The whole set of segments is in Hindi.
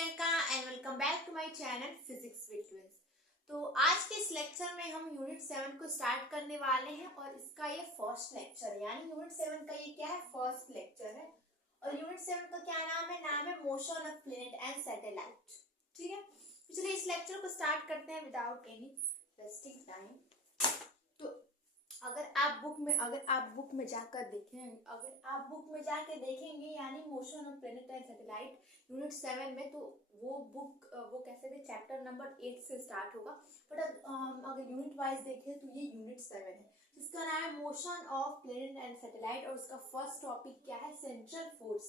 Priyanka and welcome back to my channel physics with twins. तो आज के इस लेक्चर में हम यूनिट 7 को स्टार्ट करने वाले हैं और इसका ये फर्स्ट लेक्चर है, यानी यूनिट 7 का ये क्या है, फर्स्ट लेक्चर है। और यूनिट 7 का क्या नाम है motion of planet and satellite. ठीक है, तो चलिए इस लेक्चर को स्टार्ट करते हैं विदाउट एनी वेस्टिंग टाइम। तो अगर आप बुक में जाकर देखेंगे यानी motion of planet and satellite unit 7 में, तो वो बुक वो कैसे थे, चैप्टर नंबर 8 से स्टार्ट होगा। बट अगर यूनिट वाइज देखें तो ये यूनिट 7 है जिसका नाम है motion of planet and satellite. और उसका फर्स्ट टॉपिक क्या है, सेंट्रल फोर्स।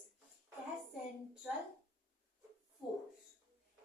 क्या है, सेंट्रल फोर्स।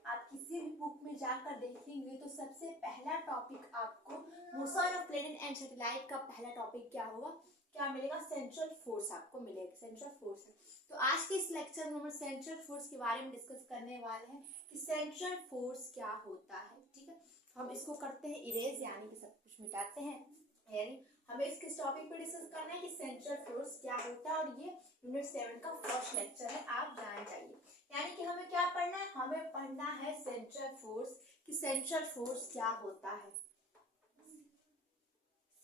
आप किसी भी बुक में जाकर देखेंगे तो सबसे पहला टॉपिक आपको motion of planet and satellite का पहला टॉपिक क्या होगा, क्या मिलेगा, सेंट्रल फोर्स आपको मिलेगा, सेंट्रल फोर्स है। तो आज के इस लेक्चर में हम सेंट्रल फोर्स के बारे में डिस्कस करने वाले हैं कि सेंट्रल फोर्स क्या होता है। ठीक है, हम इसको करते हैं इरेज, यानी कि सब कुछ मिटाते हैं। यानी हमें इस टॉपिक पे डिस्कस करना है कि सेंट्रल फोर्स क्या होता है, और ये यूनिट 7 का फर्स्ट लेक्चर है, आप जान जाइए। यानी कि हमें क्या पढ़ना है, हमें पढ़ना है सेंट्रल फोर्स, कि सेंट्रल फोर्स क्या होता है,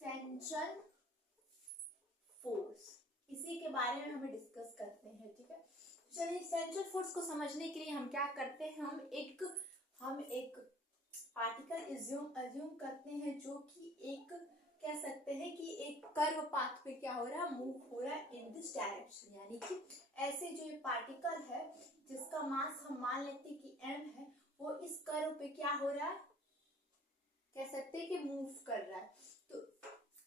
सेंट्रल फोर्स, इसी के बारे में हमें डिस्कस करते हैं। ठीक है, चलिए सेंट्रल फोर्स को समझने के लिए हम क्या करते हैं, हम एक पार्टिकल अज्यूम करते हैं जो कि एक कह सकते हैं कि एक कर्व पाथ पे क्या हो रहा है, मूव हो रहा है इन दिस डायरेक्शन। यानी कि ऐसे जो ये पार्टिकल है जिसका मास हम मान लेते हैं कि m है, वो इस कर्व पे क्या हो रहा है, कह सकते हैं कि मूव कर रहा है। तो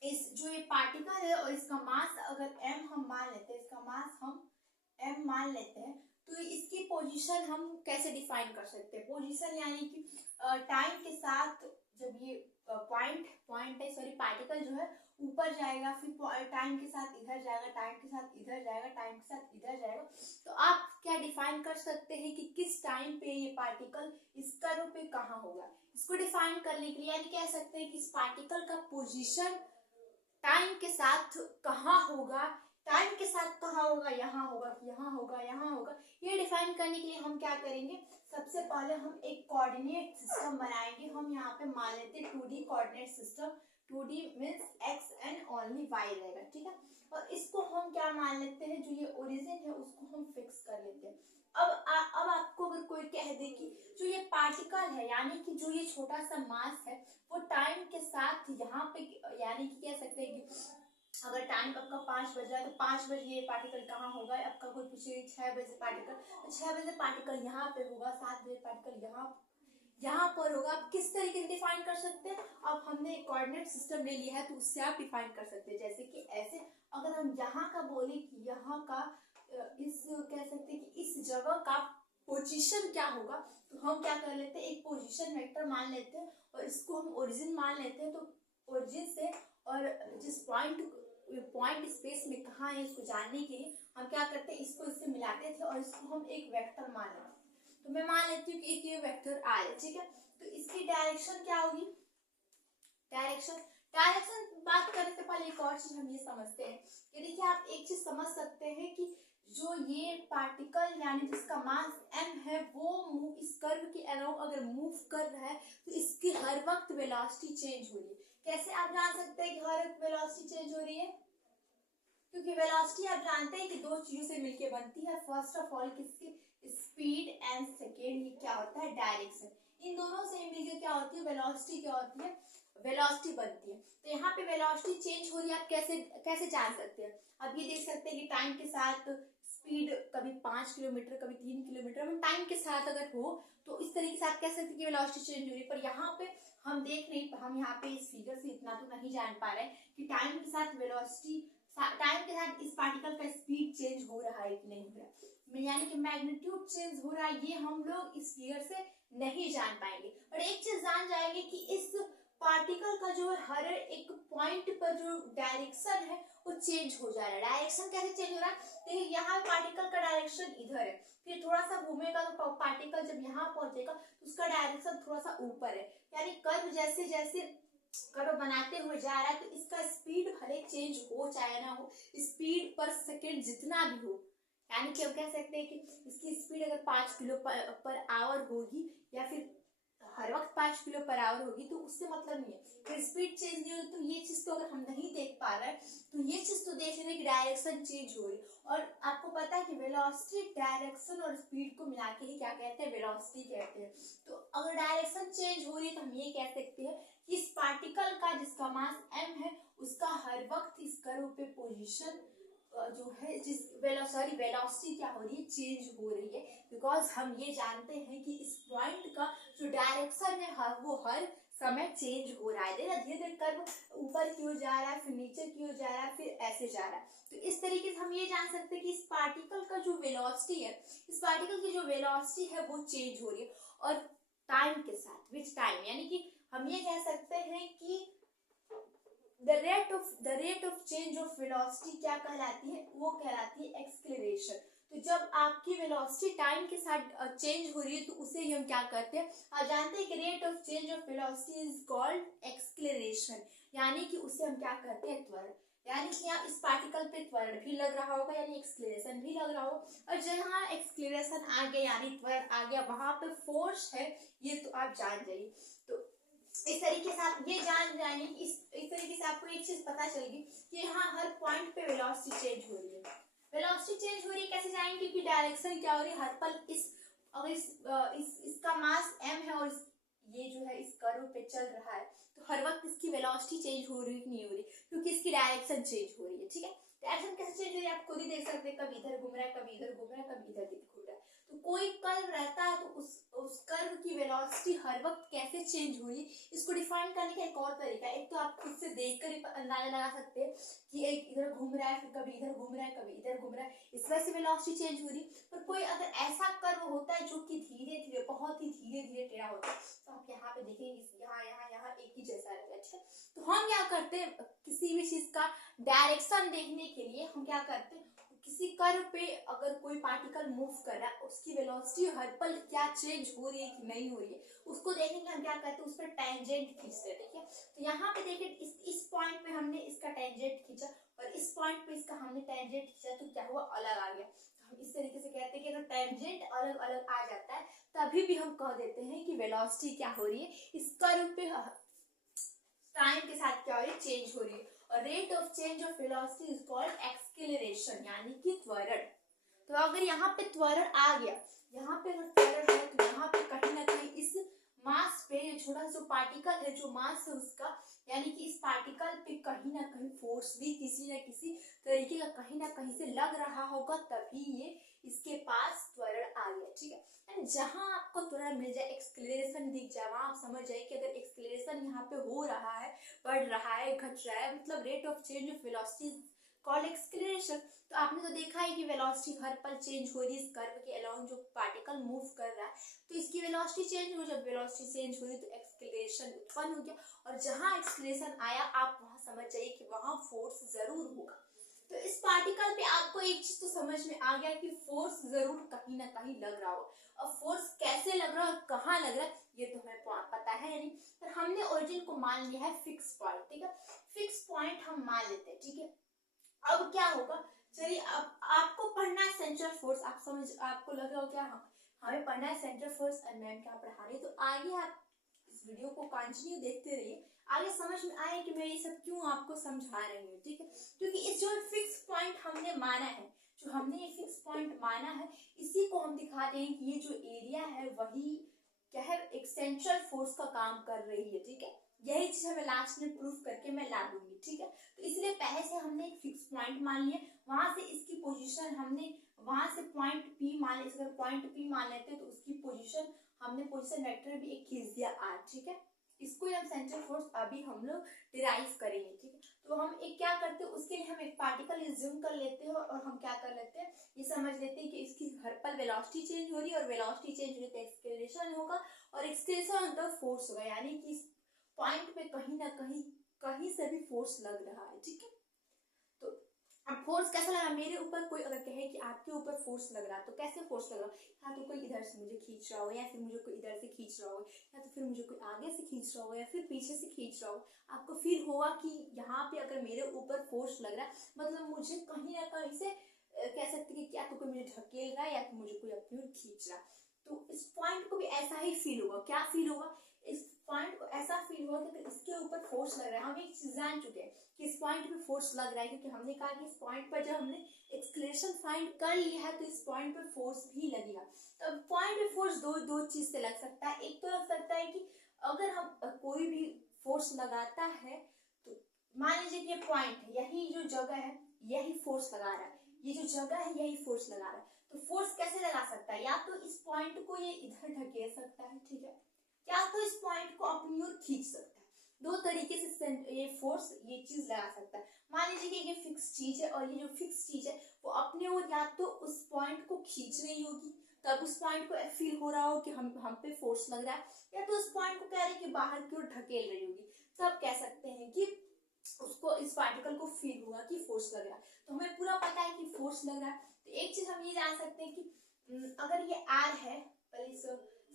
इस जो ये पार्टिकल है और इसका मास अगर m हम मान लेते हैं, इसका मास हम m मान लेते हैं, तो इसकी पोजीशन हम कैसे डिफाइन कर सकते हैं। पोजीशन यानी कि टाइम के साथ जब ये पार्टिकल जो है ऊपर जाएगा, फिर टाइम के साथ इधर जाएगा, टाइम के साथ इधर जाएगा, टाइम के साथ इधर जाएगा, तो आप क्या डिफाइन कर सकते हैं कि किस टाइम पे ये पार्टिकल इस कर्व पे कहाँ होगा। इसको डिफाइन करने के लिए यानी कह सकते हैं कि इस पार्टिकल का पोजीशन टाइम के साथ कहाँ होगा, टाइम के साथ कहाँ होगा, यहाँ होगा, यहाँ होगा, यहाँ होगा। ये डिफाइन करने के लिए हम क्या करेंगे, सबसे पहले हम एक कोऑर्डिनेट सिस्टम बनाएंगे। हम यहाँ पे मान लेते हैं 2D coordinate system. 2D means x and only y रहेगा। ठीक है, और इसको हम क्या मान लेते हैं, जो ये ओरिजिन है उसको हम फिक्स कर लेते हैं। अब आपको अगर कोई कह दे कि जो ये पार्टिकल है, यानी कि जो ये छोटा सा मास है, वो टाइम के साथ यहाँ पे, यानी कि कह सकते हैं कि अगर टाइम आपका 5 बज रहा है तो 5 बजे ये पार्टिकल कहाँ होगा। आपका कोई पूछे 6 बजे पार्टिकल, तो 6 बजे पार्टिकल यहाँ पे होगा, 7 बजे पार्टिकल यहाँ पर होगा। आप किस तरीके से डिफाइन कर सकते हैं, अब हमने एक कोऑर्डिनेट सिस्टम ले लिया है तो उससे आप डिफाइन कर सकते हैं। जैसे कि ऐसे अगर हम यहाँ का बोले कि यहाँ का इस कह सकते हैं कि इस जगह का पोजीशन क्या होगा, तो हम क्या कर लेते हैं, एक पोजीशन वेक्टर मान लेते हैं और इसको हम ओरिजिन मान लेते हैं। तो ओरिजिन से और जिस पॉइंट स्पेस में कहाँ है इसको जानने के लिए हम क्या करते हैं, इसको इससे मिलाते थे और इसको हम एक वेक्टर मान लेते हैं। तो मैं मान लेती हूँ कि एक ये वेक्टर आ है। ठीक है, तो इसकी डायरेक्शन क्या होगी, डायरेक्शन बात करने से पहले एक और चीज हम ये समझते हैं कि देखिए आप एक चीज समझ सकते हैं कि जो ये पार्टिकल यानी जिसका मास m है वो इस कर्व के अराउंड अगर मूव कर रहा है तो इसकी हर वक्त वेलोसिटी चेंज हो रही है। कैसे आप जान सकते हैं कि हर वक्त वेलोसिटी चेंज हो रही है, क्योंकि वेलोसिटी आप जानते हैं कि दो चीजों से मिलकर बनती है। फर्स्ट ऑफ ऑल किसकी, स्पीड, एंड सेकेंड ये क्या होता है, डायरेक्शन। इन दोनों से मिलकर क्या होती है, वेलोसिटी क्या होती है, वेलोसिटी बनती है। तो यहाँ पे वेलोसिटी चेंज हो रही है, आप कैसे जान सकते हैं, अब ये देख सकते हैं कि टाइम के साथ स्पीड कभी 5 किलोमीटर कभी 3 किलोमीटर, टाइम के साथ अगर हो तो इस तरीके से आप कह सकते हैं कि वेलोसिटी चेंज हो रही है। पर यहाँ पे हम यहाँ पे इस फिगर से इतना तो नहीं जान पा रहे हैं कि टाइम के साथ वेलोसिटी, टाइम के साथ इस पार्टिकल का स्पीड चेंज हो रहा है कि नहीं हो रहा है, यानी कि मैग्नीट्यूड चेंज हो रहा है, ये हम लोग इस फिगर से नहीं जान पाएंगे। पर एक चीज जान जाएंगे कि इस पार्टिकल का जो हर एक पॉइंट पर जो डायरेक्शन है वो चेंज हो जा रहा है। डायरेक्शन कैसे चेंज हो रहा है, देखिए यहाँ पार्टिकल का डायरेक्शन इधर है, फिर थोड़ा सा घूमेगा तो पार्टिकल जब यहाँ पहुंचेगा तो उसका डायरेक्शन थोड़ा सा ऊपर है। यानी कर्व जैसे जैसे कर्व बनाते हुए जा रहा है तो इसका स्पीड भले चेंज हो चाहे ना हो, स्पीड पर सेकेंड जितना भी हो, यानी कि हम कह सकते हैं कि इसकी स्पीड अगर 5 किलो पर आवर होगी या फिर हर वक्त 5 किलो पर आवर होगी, तो उससे मतलब नहीं है कि स्पीड चेंज नहीं होगी। तो ये चीज तो अगर हम नहीं देख पा रहे हैं, तो ये चीज तो देख रहे हैं कि डायरेक्शन चेंज हो रही है। और आपको पता है कि वेलोसिटी, डायरेक्शन और स्पीड को मिला के ही क्या कहते हैं, वेलोसिटी कहते हैं। तो अगर डायरेक्शन चेंज हो रही है तो हम ये कह सकते हैं कि इस पार्टिकल का जिसका मास m है, उसका हर वक्त इस कर्व पे पोजीशन जो है, जिस वेलोसिटी क्या हो रही है, चेंज हो रही है। बिकॉज हम ये जानते हैं कि इस पॉइंट का जो डायरेक्शन है वो हर समय चेंज हो रहा है। धीरे धीरे कर्व ऊपर की ओर जा रहा है, फिर नीचे की ओर जा रहा है, फिर ऐसे जा रहा है। तो इस तरीके से हम ये जान सकते हैं कि इस पार्टिकल का जो वेलोसिटी है, इस पार्टिकल की जो वेलोसिटी है वो चेंज हो रही है। और टाइम के साथ, विच टाइम, यानी कि हम ये कह सकते हैं कि the rate of change of velocity क्या कहलाती है, वो कहलाती है एक्सेलरेशन। तो जब आपकी वेलोसिटी टाइम के साथ चेंज हो रही है तो उसे ही हम क्या करते हैं, आप जानते हैं कि rate of change of velocity is called acceleration, यानी कि उसे हम क्या करते हैं, त्वरण। यानी कि यहाँ इस पार्टिकल पे त्वरण भी लग रहा होगा, यानी एक्सेलरेशन भी लग रहा होगा। और जहाँ एक्सेलरेशन आ गया यानी त्वरण आ गया, वहां पे फोर्स है, ये तो आप जान जाइए। तो इस तरीके से आप ये जान जाइए कि इस तरीके से आपको एक चीज पता चलेगी कि यहाँ हर पॉइंट पे वेलोसिटी चेंज हो रही है। वेलोसिटी चेंज हो रही है कैसे जाएंगे, क्योंकि डायरेक्शन क्या हो रही है, हर पल अगर इसका मास m है और ये जो है इस कर्व पे चल रहा है, तो हर वक्त इसकी वेलोसिटी चेंज हो रही नहीं हो रही, क्योंकि इसकी डायरेक्शन चेंज हो रही है। ठीक है, डायरेक्शन कैसे चेंज हो रही है आप खुद ही देख सकते हैं, कभी इधर घूम रहा है, कभी इधर घूम रहा है, कभी इधर घूम रहा है। तो कोई कर्व रहता है तो उस कर्व की वेलोसिटी हर वक्त कैसे चेंज हो रही है, इसको डिफाइन करने का एक और तरीका है। एक तो आप खुद से देखकर ही अंदाजा लगा सकते हैं कि एक इधर घूम रहा है, फिर कभी इधर घूम रहा है, कभी इधर घूम रहा है, इस वजह से वेलोसिटी चेंज हो रही है। पर कोई अगर ऐसा कर्व होता है जो कि धीरे धीरे, बहुत ही धीरे धीरे टेढ़ा होता है, तो आप यहाँ पे देखेंगे यहाँ यहाँ यहाँ एक ही जैसा रहेगा। अच्छा, तो हम क्या करते हैं, किसी भी चीज का डायरेक्शन देखने के लिए हम क्या करते हैं, किसी कर्व पे अगर कोई पार्टिकल मूव कर रहा है, उसकी वेलोसिटी हर पल क्या चेंज हो रही है कि नहीं हो रही है, उसको देखने के लिए हम क्या करते हैं, उस पर टेंजेंट खींचते हैं। ठीक है, तो यहाँ पे देखिए इस पॉइंट पे हमने इसका टेंजेंट खींचा और इस पॉइंट पे इसका हमने टेंजेंट खींचा, तो क्या हुआ, अलग आ गया। हम इस तरीके से कहते हैं कि अगर टेंजेंट अलग अलग आ जाता है तभी भी हम कह देते हैं कि वेलोसिटी क्या हो रही है, इस कर्व पे टाइम के साथ क्या हो रही है, चेंज हो रही है। और rate of change of velocity is called acceleration, यानी कि त्वरण। तो अगर यहाँ पे त्वरण आ गया, यहाँ पे अगर त्वरण है तो यहाँ पे कहीं ना कहीं इस मास पे, छोटा सा पार्टिकल है जो मास है उसका, यानी कि इस पार्टिकल पे कहीं ना कहीं फोर्स भी किसी न किसी तरीके का कहीं ना कहीं से लग रहा होगा, तभी ये इसके पास त्वरण आ गया। ठीक है, जहां आपको त्वरण मिल जाए, एक्सेलरेशन दिख जाए, वहां आप समझ जाए कि अगर एक्सेलरेशन यहाँ पे हो रहा है, बढ़ रहा है, घट रहा है, मतलब rate of change of velocity called acceleration. तो आपने तो देखा है कि वेलोसिटी हर पल चेंज हो रही है इस कर्व के अलोंग जो पार्टिकल मूव कर रहा है, तो इसकी वेलोसिटी चेंज हो, जब वेलोसिटी चेंज हो रही तो एक्सेलरेशन उत्पन्न हो गया। और जहां एक्सेलरेशन आया, आप वहां समझ जाइए कि वहां फोर्स जरूर होगा। तो इस पार्टिकल पे आपको एक चीज तो समझ में आ गया कि फोर्स जरूर कहीं ना कहीं लग रहा होगा। अब फोर्स कैसे लग रहा है और कहाँ लग रहा है ये तो हमें पता है नहीं, पर हमने ओरिजिन को मान लिया है फिक्स पॉइंट। ठीक है, फिक्स पॉइंट हम मान लेते हैं। ठीक है, अब क्या होगा, चलिए अब आपको पढ़ना है सेंट्रल फोर्स, आप समझ, आपको लग रहा हो क्या हमें पढ़ना है सेंट्रल फोर्स और मैम क्या पढ़ा रही है, तो आगे आप इस वीडियो को कंटिन्यू देखते रहिए, आगे समझ में आए कि मैं ये सब क्यों आपको समझा रही हूँ। ठीक है, क्योंकि इस जो फिक्स पॉइंट हमने माना है, जो हमने ये फिक्स पॉइंट माना है, इसी को हम दिखाते हैं कि ये जो एरिया है वही क्या है, एक सेंट्रल फोर्स का काम कर रही है। ठीक है, यही चीज हमें लास्ट में प्रूफ करके मैं ला दूंगी। ठीक है, तो इसलिए पहले से हमने एक फिक्स पॉइंट मान लिया, वहां से इसकी पोजीशन हमने, वहां से पॉइंट पी मान ले, अगर पॉइंट पी मान लेते हैं तो उसकी पोजीशन हमने पोजीशन वेक्टर भी एक खींच दिया आर। ठीक है, इसको हम सेंट्रल फोर्स अभी हम लोग डिराइव करेंगे। ठीक है, तो हम एक क्या करते हैं, उसके लिए हम एक पार्टिकल एज्यूम कर लेते हैं और हम क्या कर लेते हैं, ये समझ लेते हैं कि इसकी हर पल वेलोसिटी चेंज हो रही है और वेलोसिटी चेंज हो रही है तो एक्सेलरेशन होगा और एक्सेलरेशन मतलब फोर्स होगा, यानी कि इस पॉइंट पे कहीं ना कहीं से भी फोर्स लग रहा है। ठीक है, तो अब फोर्स कैसा लग रहा है मेरे ऊपर, कोई अगर कहे कि आपके ऊपर फोर्स लग रहा है तो कैसे फोर्स लग रहा है, या तो कोई इधर से मुझे खींच रहा हो, या फिर मुझे कोई इधर से खींच रहा हो, या तो फिर मुझे कोई आगे से खींच रहा हो, या फिर पीछे से खींच रहा हो, आपको फील होगा कि यहाँ पे अगर मेरे ऊपर फोर्स लग रहा है मतलब मुझे कहीं ना कहीं से कह सकते हैं कि या तो कोई मुझे ढकेल रहा है या तो मुझे कोई अपनी ओर खींच रहा है। तो इस पॉइंट को भी ऐसा ही फील होगा। क्या फील होगा? इस पॉइंट को ऐसा फील होगा कि इसके ऊपर फोर्स लग रहा है। हम एक चीज जान चुके हैं कि इस पॉइंट पे फोर्स लग रहा है, क्योंकि हमने कहा कि इस पॉइंट पर जब हमने एक्सेलरेशन फाइंड कर लिया है तो इस पॉइंट पे फोर्स भी लगेगा। तो पॉइंट पे फोर्स दो चीज से लग सकता है। एक तो लग सकता है कि अगर हम कोई भी फोर्स लगाता है तो मान लीजिए कि ये पॉइंट है, यही जो जगह है यही फोर्स लगा रहा है, ये जो जगह है यही फोर्स लगा रहा है। तो फोर्स कैसे लगा सकता है? या तो इस पॉइंट को ये इधर ढकेल सकता है, ठीक है, या तो इस पॉइंट को अपनी ओर खींच सकता है। दो तरीके से ये फोर्स ये चीज लगा सकता है। मान लीजिए कि ये फिक्स चीज है और ये जो फिक्स चीज है वो अपने ओर या तो उस पॉइंट को खींच रही होगी, तब उस पॉइंट को फील हो रहा हो कि हम पे फोर्स लग रहा है, या तो उस पॉइंट को कह रहे हैं कि बाहर की ओर ढकेल रही होगी, तब कह सकते हैं कि उसको इस पार्टिकल को फील हुआ कि फोर्स लग रहा है। तो हमें पूरा पता है कि फोर्स लग रहा है। तो एक चीज हम ये जान सकते हैं कि अगर ये आर है, पहले इस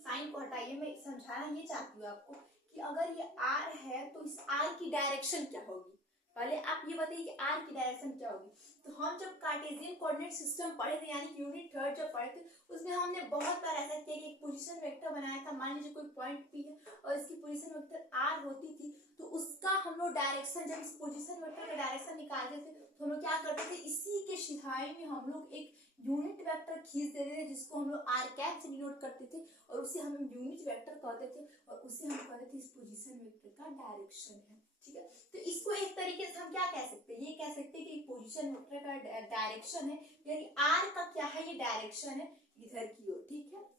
साइन को हटाइए, मैं समझाना ये चाहती हूँ आपको कि अगर ये आर है तो इस आर की डायरेक्शन क्या होगी। पहले आप ये बताइए कि आर की डायरेक्शन क्या होगी। तो हम जब कार्टेशियन कोऑर्डिनेट सिस्टम पढ़े थे, यानी यूनिट 3 जब पढ़े थे, उसमें हमने बहुत बार ऐसा किया कि एक पोजीशन वेक्टर बनाया था। मान लीजिए कोई पॉइंट पी है और इसकी पोजीशन वेक्टर आर होती थी, तो उसका हम लोग डायरेक्शन, जब इस पोजीशन वेक्टर का डायरेक्शन निकालते थे तो हम लोग क्या करते थे, इसी के सिधाई में हम लोग एक यूनिट वेक्टर खींच देते थे जिसको हम लोग आर कैप से डिनोट करते थे, और उसे हम यूनिट वेक्टर कहते थे, और उसे हम कहते थे इस पोजीशन वेक्टर का डायरेक्शन है, ठीक है। तो इसको एक तरीके से हम क्या कह सकते हैं, ये कह सकते हैं कि पोजीशन वेक्टर का डायरेक्शन है, यानी आर का क्या है, ये डायरेक्शन है इधर की ओर, ठीक है।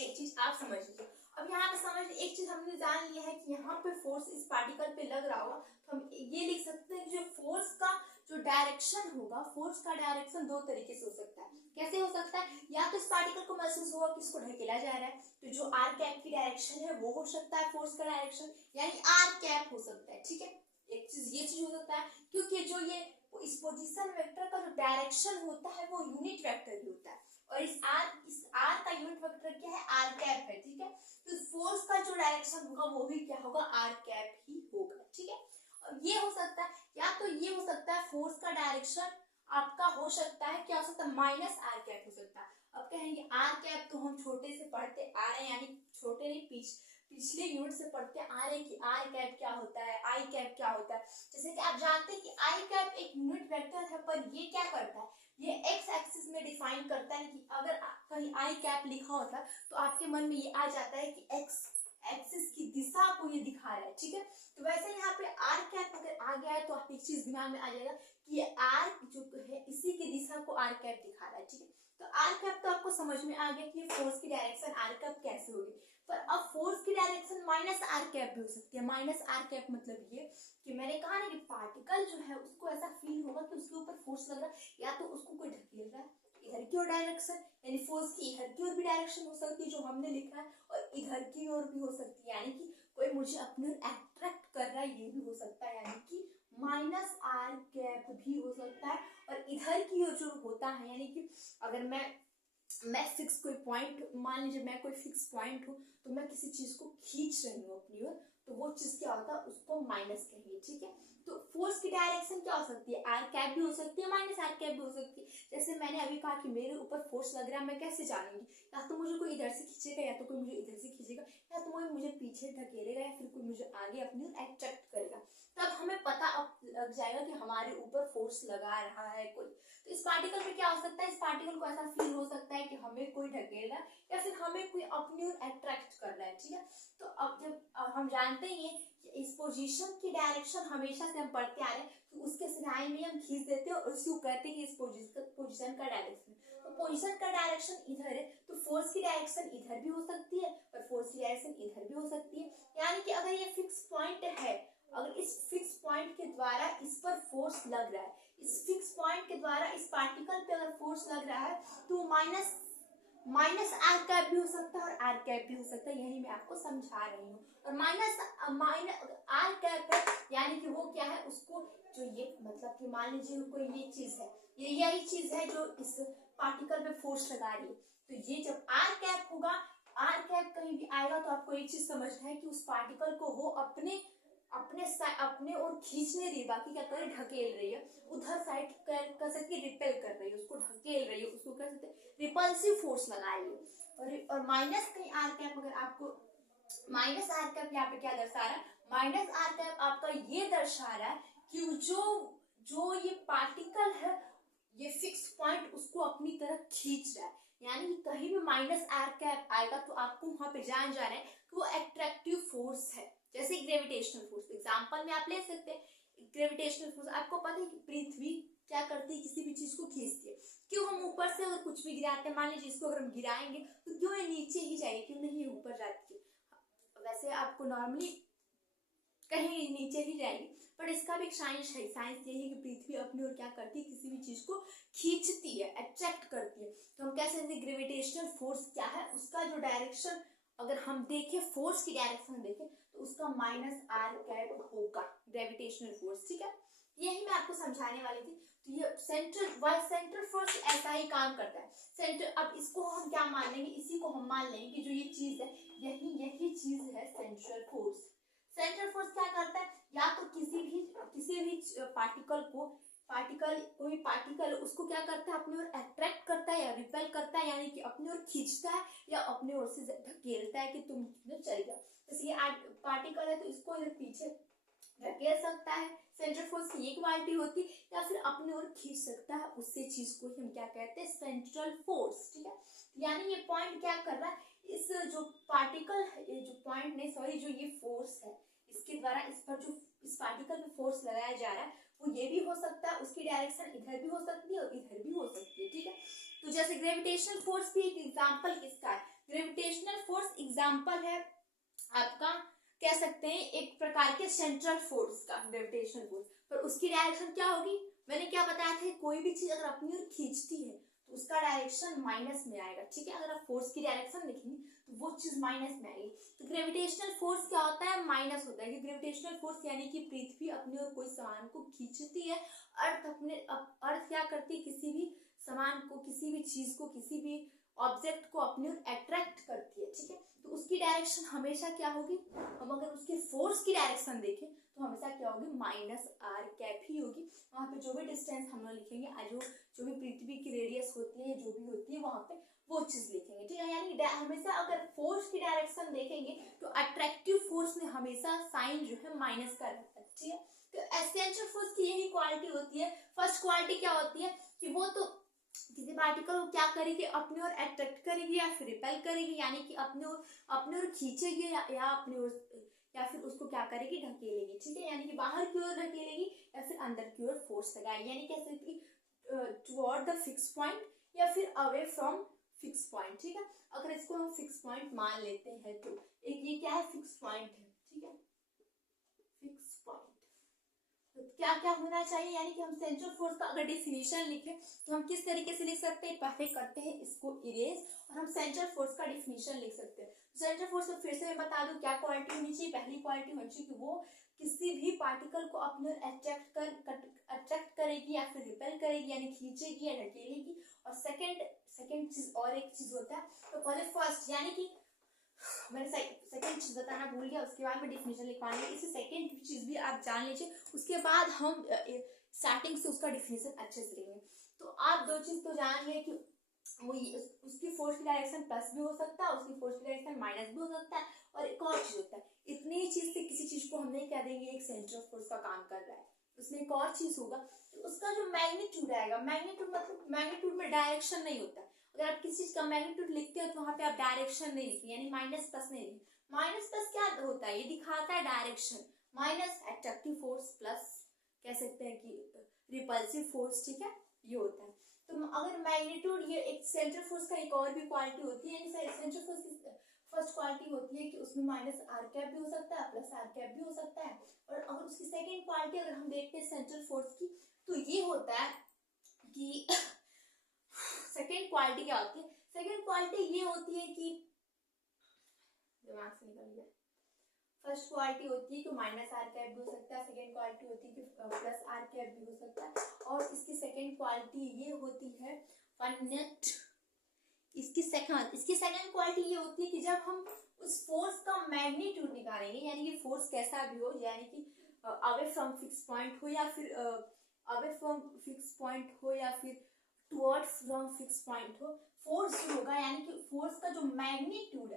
एक चीज आप समझ लीजिए। अब यहाँ पे समझ, एक चीज हमने जान लिया है कि यहाँ पे फोर्स इस पार्टिकल पे लग रहा होगा, तो हम ये लिख सकते हैं कि जो फोर्स का जो डायरेक्शन होगा, फोर्स का डायरेक्शन दो तरीके से हो सकता है। कैसे हो सकता है? या तो इस पार्टिकल को महसूस होगा कि इसको ढकेला जा रहा है, तो जो आर कैप की डायरेक्शन है वो हो सकता है फोर्स का डायरेक्शन, यानी आर कैप हो सकता है, ठीक है। एक चीज ये चीज हो सकता है, क्योंकि जो ये इस पोजीशन वेक्टर का जो डायरेक्शन होता है वो यूनिट वेक्टर ही होता है, और इस आर का यूनिट वेक्टर क्या है, आर कैप है, ठीक है। तो फोर्स का जो डायरेक्शन होगा वो भी क्या होगा, आर कैप ही होगा, ठीक है। और ये हो सकता है, या तो ये हो सकता है फोर्स का डायरेक्शन आपका हो सकता है, क्या हो सकता है, माइनस आर कैप हो सकता है। अब कहेंगे आर कैप तो हम छोटे से पढ़ते आ रहे हैं, यानी छोटे नहीं पिछले यूनिट से पढ़ते आ रहे हैं कि आर कैप क्या होता है, आई कैप क्या होता है। जैसे कि आप जानते हैं कि आई कैप एक यूनिट वेक्टर है, पर ये क्या करता है, ये एक्स एक्सिस में डिफाइन करता है कि अगर कहीं आई कैप लिखा होता तो आपके मन में ये आ जाता है कि एक्स एक्सिस की दिशा को ये दिखा रहा है, ठीक है। तो वैसे यहाँ पे आर कैप अगर आ गया है तो आप एक चीज दिमाग में आ जाएगा कि ये आर जो है इसी की दिशा को आर कैप दिखा रहा है, ठीक है। तो आर कैप तो आपको समझ में आ गया कि ये फोर्स की डायरेक्शन आर कैप कैसे होगी, पर अब फोर्स की डायरेक्शन माइनस आर कैप भी हो सकती है। माइनस आर कैप मतलब ये कि मैंने कहा ना कि पार्टिकल जो है उसको ऐसा फील होगा कि उसके ऊपर फोर्स लग रहा है, या तो उसको कोई ढकेल रहा है इधर की ओर डायरेक्शन, यानी फोर्स की इधर की ओर भी डायरेक्शन हो सकती है जो हमने लिखा है, और इधर की ओर भी हो सकती है, यानी कि कोई मुझे अपने अट्रैक्ट कर रहा है, ये भी हो सकता है, यानी कि माइनस आर कैप भी हो सकता है। और इधर की ओर जो होता है, यानी कि अगर मैं फिक्स कोई पॉइंट, मान लीजिए मैं कोई फिक्स पॉइंट हूँ तो मैं किसी चीज को खींच रही हूँ अपनी ओर, तो वो चीज क्या होता है, उसको माइनस कहेंगे, ठीक है। तो फोर्स की डायरेक्शन क्या हो सकती है, आर कैप भी हो सकती है, माइनस आर कैप भी हो सकती है। जैसे मैंने अभी कहा कि मेरे ऊपर फोर्स लग रहा है, मैं कैसे जानूंगी, या तो मुझे कोई इधर से खींचेगा, या तो कोई मुझे इधर से खींचेगा, या तो कोई मुझे पीछे ढकेलेगा, या फिर कोई मुझे आगे अपनी ओर अट्रैक्ट करेगा, तब हमें पता लग जाएगा कि हमारे ऊपर फोर्स लगा रहा है कोई। तो इस पार्टिकल पे क्या हो सकता है, इस पार्टिकल को ऐसा फील हो सकता है कि हमें कोई ढकेल रहा है, या फिर हमें कोई अपनी ओर अट्रैक्ट कर रहा है, ठीक है। तो अब जब हम जानते हैं कि इस पोजीशन की डायरेक्शन हमेशा से हम पढ़ते आ रहे हैं, तो उसके सिराई में हम खींच देते हैं और उसको कहते हैं कि इस पोजीशन का डायरेक्शन। तो पोजीशन का डायरेक्शन इधर है, तो फोर्स की डायरेक्शन इधर भी हो सकती है, और फोर्स की डायरेक्शन इधर भी हो सकती है। यानी कि अगर ये फिक्स पॉइंट है, अगर इस फिक्स पॉइंट के द्वारा इस पर फोर्स लग रहा है, इस फिक्स पॉइंट के द्वारा इस पार्टिकल पे अगर फोर्स लग रहा है, तो माइनस आर कैप भी हो सकता है और आर कैप भी हो सकता है, यही मैं आपको समझा रही हूँ। और माइनस आर कैप है, यानी कि वो क्या है, उसको जो ये मतलब कि मान लीजिए कोई ये चीज है, ये यही चीज है जो इस पार्टिकल पे फोर्स लगा रही है, तो ये जब आर कैप होगा, आर कैप कहीं भी आएगा, तो आपको एक चीज समझना है कि उस पार्टिकल को वो अपने और खींचने रही, बाकी क्या कर ढकेल रही है, उधर साइड कर सकती है, रिपेल कर रही है, उसको ढकेल रही है, उसको कर सकते हैं रिपल्सिव फोर्स लगाएंगे। और माइनस कहीं आर कैप, अगर आपको माइनस आर कैप यहाँ पे क्या दर्शा रहा है, माइनस आर कैप आपका ये दर्शा रहा है कि जो ये पार्टिकल है ये फिक्स पॉइंट उसको अपनी तरफ खींच रहा है, यानी कि कहीं भी माइनस आर कैप आएगा तो आपको वहां पे जान जा रहा है कि वो एट्रैक्टिव फोर्स है। जैसे ग्रेविटेशनल फोर्स एग्जांपल में आप ले सकते हैं, ग्रेविटेशनल फोर्स आपको पता है कि पृथ्वी क्या करती है, किसी भी चीज को खींचती है। क्यों हम ऊपर से अगर कुछ भी गिराते हैं, मान लीजिए इसको अगर हम गिराएंगे तो क्यों ये नीचे ही जाएगी, क्यों नहीं ये ऊपर जाती है। वैसे आपको नॉर्मली कहीं नीचे ही जाएगी, पर इसका भी एक साइंस है, साइंस यही है कि पृथ्वी अपनी ओर क्या करती है, किसी भी चीज को खींचती है, अट्रैक्ट करती है। तो हम कह सकते हैं ग्रेविटेशनल फोर्स क्या है, उसका जो डायरेक्शन अगर हम देखें, फोर्स की डायरेक्शन देखें तो उसका माइनस आर कैप होगा ग्रेविटेशनल फोर्स। ठीक है, यही मैं आपको समझाने वाली थी। तो ये सेंट्रल फोर्स ऐसा ही काम करता है। सेंट्रल, अब इसको हम क्या मान लेंगे, इसी को हम मान लेंगे कि जो ये चीज है यही चीज है सेंट्रल फोर्स। सेंट्रल फोर्स क्या करता है, या तो किसी भी कोई पार्टिकल उसको क्या करता है, अपनी ओर अट्रैक्ट करता है या रिपेल करता है, यानी कि अपनी ओर खींचता है या अपनी ओर से धकेलता है कि तुम चल जाओ। जैसे ये पार्टिकल है तो इसको इधर पीछे धकेल सकता है, सेंट्रल फोर्स की ये क्वालिटी होती है, या फिर अपनी ओर खींच सकता है, उससे चीज को हम क्या कहते हैं, सेंट्रल फोर्स। ठीक है, यानी ये पॉइंट क्या कर रहा है, इस जो पार्टिकल जो पॉइंट नहीं सॉरी जो ये फोर्स है, इसके द्वारा इस पर जो इस पार्टिकल पे फोर्स लगाया जा रहा है वो ये भी हो सकता है, उसकी डायरेक्शन इधर भी हो सकती है और इधर भी हो सकती है। ठीक है, तो जैसे ग्रेविटेशनल फोर्स भी एक एग्जांपल किसका है, ग्रेविटेशनल फोर्स एग्जांपल है आपका, कह सकते हैं एक प्रकार के सेंट्रल फोर्स का, ग्रेविटेशनल फोर्स। पर उसकी डायरेक्शन क्या होगी, मैंने क्या बताया था, कोई भी चीज अगर अपनी ओर खींचती है तो उसका डायरेक्शन माइनस में आएगा। ठीक है, अगर आप फोर्स की डायरेक्शन देखेंगे तो वो चीज माइनस में आएगी। तो ग्रेविटेशनल फोर्स क्या होता है, माइनस होता है। कि ग्रेविटेशनल फोर्स यानी कि पृथ्वी अपनी ओर कोई सामान को खींचती है, अर्थ क्या करती है, किसी भी सामान को, किसी भी चीज को, किसी भी ऑब्जेक्ट को अपनी ओर अट्रैक्ट करती है। ठीक है, तो उसकी डायरेक्शन हमेशा क्या होगी, हम अगर उसके फोर्स की डायरेक्शन देखें तो हमेशा क्या होगी, माइनस आर कैप ही होगी। वहां पे जो भी डिस्टेंस हम लोग लिखेंगे, जो भी पृथ्वी की रेडियस होती है, जो भी होती है वहां पे वो चीज लिखेंगे। ठीक है, यानी हमेशा अगर फोर्स की डायरेक्शन देखेंगे तो अट्रैक्टिव फोर्स में हमेशा साइन जो है माइनस का रहता है। ठीक है, तो एसेंशियल फोर्स की यही क्वालिटी होती है। फर्स्ट क्वालिटी क्या होती है कि वो तो किसी पार्टिकल को क्या करेगी, अपनी ओर अट्रैक्ट करेगी या फिर रिपेल करेगी, यानी कि अपनी ओर खींचेगी या अपनी ओर, या फिर उसको क्या करेगी, ढकेलेगी। ठीक है, यानी कि बाहर की ओर ढकेलेगी या फिर अंदर की ओर फोर्स लगाएगी, यानी कैसे कि टुवर्ड द फिक्स पॉइंट या फिर अवे फ्रॉम फिक्स पॉइंट। ठीक है, अगर इसको हम फिक्स पॉइंट मान लेते हैं तो एक ये क्या है, फिक्स पॉइंट है। ठीक है, फिक्स पॉइंट तो क्या क्या होना चाहिए, यानी कि हम सेंट्रल फोर्स का अगर डिफिनीशन लिखें तो हम किस तरीके से लिख सकते हैं, पहले करते हैं इसको इरेज और हम सेंट्रल फोर्स का डिफिनीशन लिख सकते हैं। सेंट्रल फोर्स में फिर से मैं बता दूं क्या क्वालिटी होनी चाहिए, पहली क्वालिटी होनी चाहिए कि वो किसी भी पार्टिकल को अपने अट्रैक्ट करेगी या फिर रिपेल करेगी, यानी खींचेगी या ढकेलेगी। और सेकंड चीज और एक चीज होता है, तो पहले फर्स्ट, यानी कि मैंने सेकंड चीज बताना भूल गया, उसके बाद में डिफिनीशन लिखवानी है। इसी सेकंड चीज भी आप जान लीजिए, उसके बाद हम स्टार्टिंग से उसका डिफिनीशन अच्छे से लेंगे। तो आप दो चीज तो जान गए कि वो उसकी फोर्स की डायरेक्शन प्लस भी हो सकता है, उसकी फोर्स की डायरेक्शन माइनस भी हो सकता है, और एक और चीज होता है, इतनी ही चीज से किसी चीज को हम नहीं कह देंगे एक सेंट्रल फोर्स का काम कर रहा है, उसमें एक और चीज होगा, तो उसका जो मैग्नीट्यूड आएगा, मैग्नीट्यूड मतलब मैग्नीट्यूड में डायरेक्शन नहीं होता। अगर आप किसी चीज का मैग्नीट्यूड लिखते हो तो वहां पे आप डायरेक्शन नहीं लिखते, यानी माइनस प्लस नहीं लिखते। माइनस प्लस क्या होता है, ये दिखाता है direction, minus attractive force, plus कह सकते हैं कि रिपल्सिव फोर्स। ठीक है, ये होता है। तो अगर मैग्नीट्यूड, ये एक सेंट्रल फोर्स का एक और भी क्वालिटी होती है, सेंट्रल फोर्स की फर्स्ट क्वालिटी होती है कि उसमें माइनस आर कैप भी हो सकता है, प्लस आर कैप भी हो सकता है। और अगर उसकी सेकंड क्वालिटी अगर हम देखते हैं सेंट्रल फोर्स की, तो ये होता है कि सेकंड क्वालिटी क्या होती है, सेकंड क्वालिटी ये होती है कि दिमाग से निकल गया, फर्स्ट क्वालिटी होती है कि माइनस आर कैप भी हो सकता है, सेकंड क्वालिटी होती है कि प्लस आर कैप भी हो सकता है, और इसकी सेकंड क्वालिटी ये होती है नेट, इसकी सेकंड क्वालिटी ये होती है कि जब हम उस फोर्स का मैग्नीट्यूड निकालेंगे, यानी कि फोर्स कैसा भी हो, यानी कि अवे फ्रॉम फिक्स पॉइंट हो या फिर अवे फ्रॉम फिक्स पॉइंट हो या फिर टुवर्ड्स फ्रॉम फिक्स पॉइंट हो, फोर्स जो होगा यानी कि फोर्स का जो मैग्नीट्यूड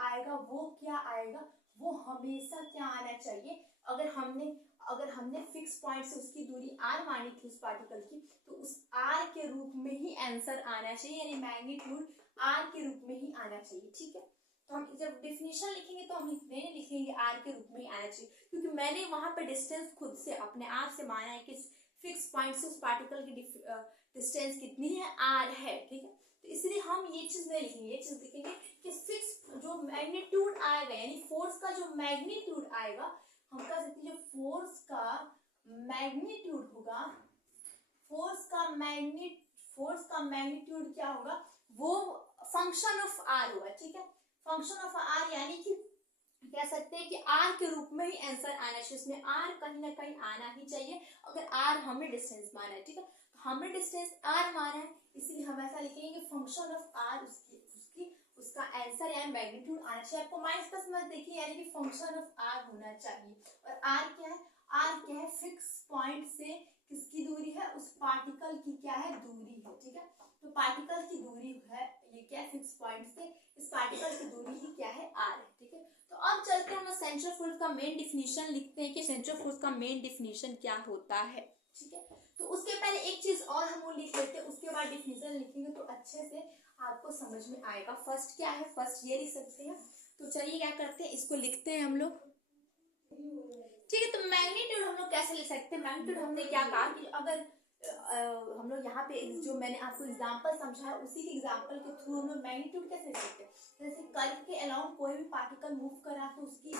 आएगा वो क्या आएगा, वो हमेशा क्या आना चाहिए, अगर हमने फिक्स पॉइंट से उसकी दूरी r मानी थी उस पार्टिकल की, तो उस r के रूप में ही आंसर आना चाहिए, यानी मैग्नीट्यूड r के रूप में ही आना चाहिए। ठीक है, तो हम जब डिफिनेशन लिखेंगे तो हम लिखेंगे r के रूप में ही आना चाहिए, क्योंकि मैंने वहां पर डिस्टेंस खुद से अपने आप से माना है कि फिक्स पॉइंट से उस पार्टिकल की डिस्टेंस कितनी है, r है। ठीक है, तो इसलिए हम ये चीज नहीं लिखेंगे, ये चीज लिखेंगे कि फिक्स जो मैग्नीट्यूड आएगा यानी फोर्स का जो मैग्नीट्यूड आएगा, हम कह सकते हैं जो फोर्स का मैग्नीट्यूड होगा, फोर्स का मैग्नीट्यूड क्या होगा, वो फंक्शन ऑफ r होगा। ठीक है, फंक्शन ऑफ r यानी कि कह सकते हैं कि r के रूप में ही आंसर आना चाहिए, इसमें r कहीं ना कहीं आना ही चाहिए अगर r हमने डिस्टेंस माना है। ठीक है, हमने डिस्टेंस r माना है, इसलिए हम ऐसा लिखेंगे कि फंक्शन ऑफ r उसका आंसर यानी मैग्नीट्यूड आना चाहिए। आपको माइनस प्लस मत देखिए, यानी कि फंक्शन ऑफ r होना चाहिए। और r क्या है, फिक्स पॉइंट से किसकी दूरी है, उस पार्टिकल की क्या है, दूरी है। ठीक है, तो पार्टिकल की दूरी है ये क्या है, फिक्स पॉइंट से इस पार्टिकल की दूरी ही क्या है, r है। ठीक है, तो अब चलते हैं हम सेंटर फोर्स का मेन डिफिनीशन लिखते हैं कि सेंटर फोर्स का मेन डिफिनीशन क्या होता है। ठीक है, तो उसके पहले एक चीज और हम लिख लेते हैं, उसके बाद डिफिनीशन लिखेंगे तो अच्छे से आपको समझ में आएगा। फर्स्ट क्या है, फर्स्ट ये लिख सकते हैं, तो चलिए क्या करते हैं, इसको लिखते हैं हम लोग। ठीक है, तो मैग्नीट्यूड हम लोग कैसे लिख सकते हैं, मैग्नीट्यूड हमने क्या कहा कि अगर हम लोग यहाँ पे जो मैंने आपको एग्जांपल समझाया उसी के एग्जांपल के थ्रू हम लोग मैग्नीट्यूड कैसे लिख सकते हैं, जैसे कर्व के अलाउंड कोई भी पार्टिकल मूव कर रहा है तो उसकी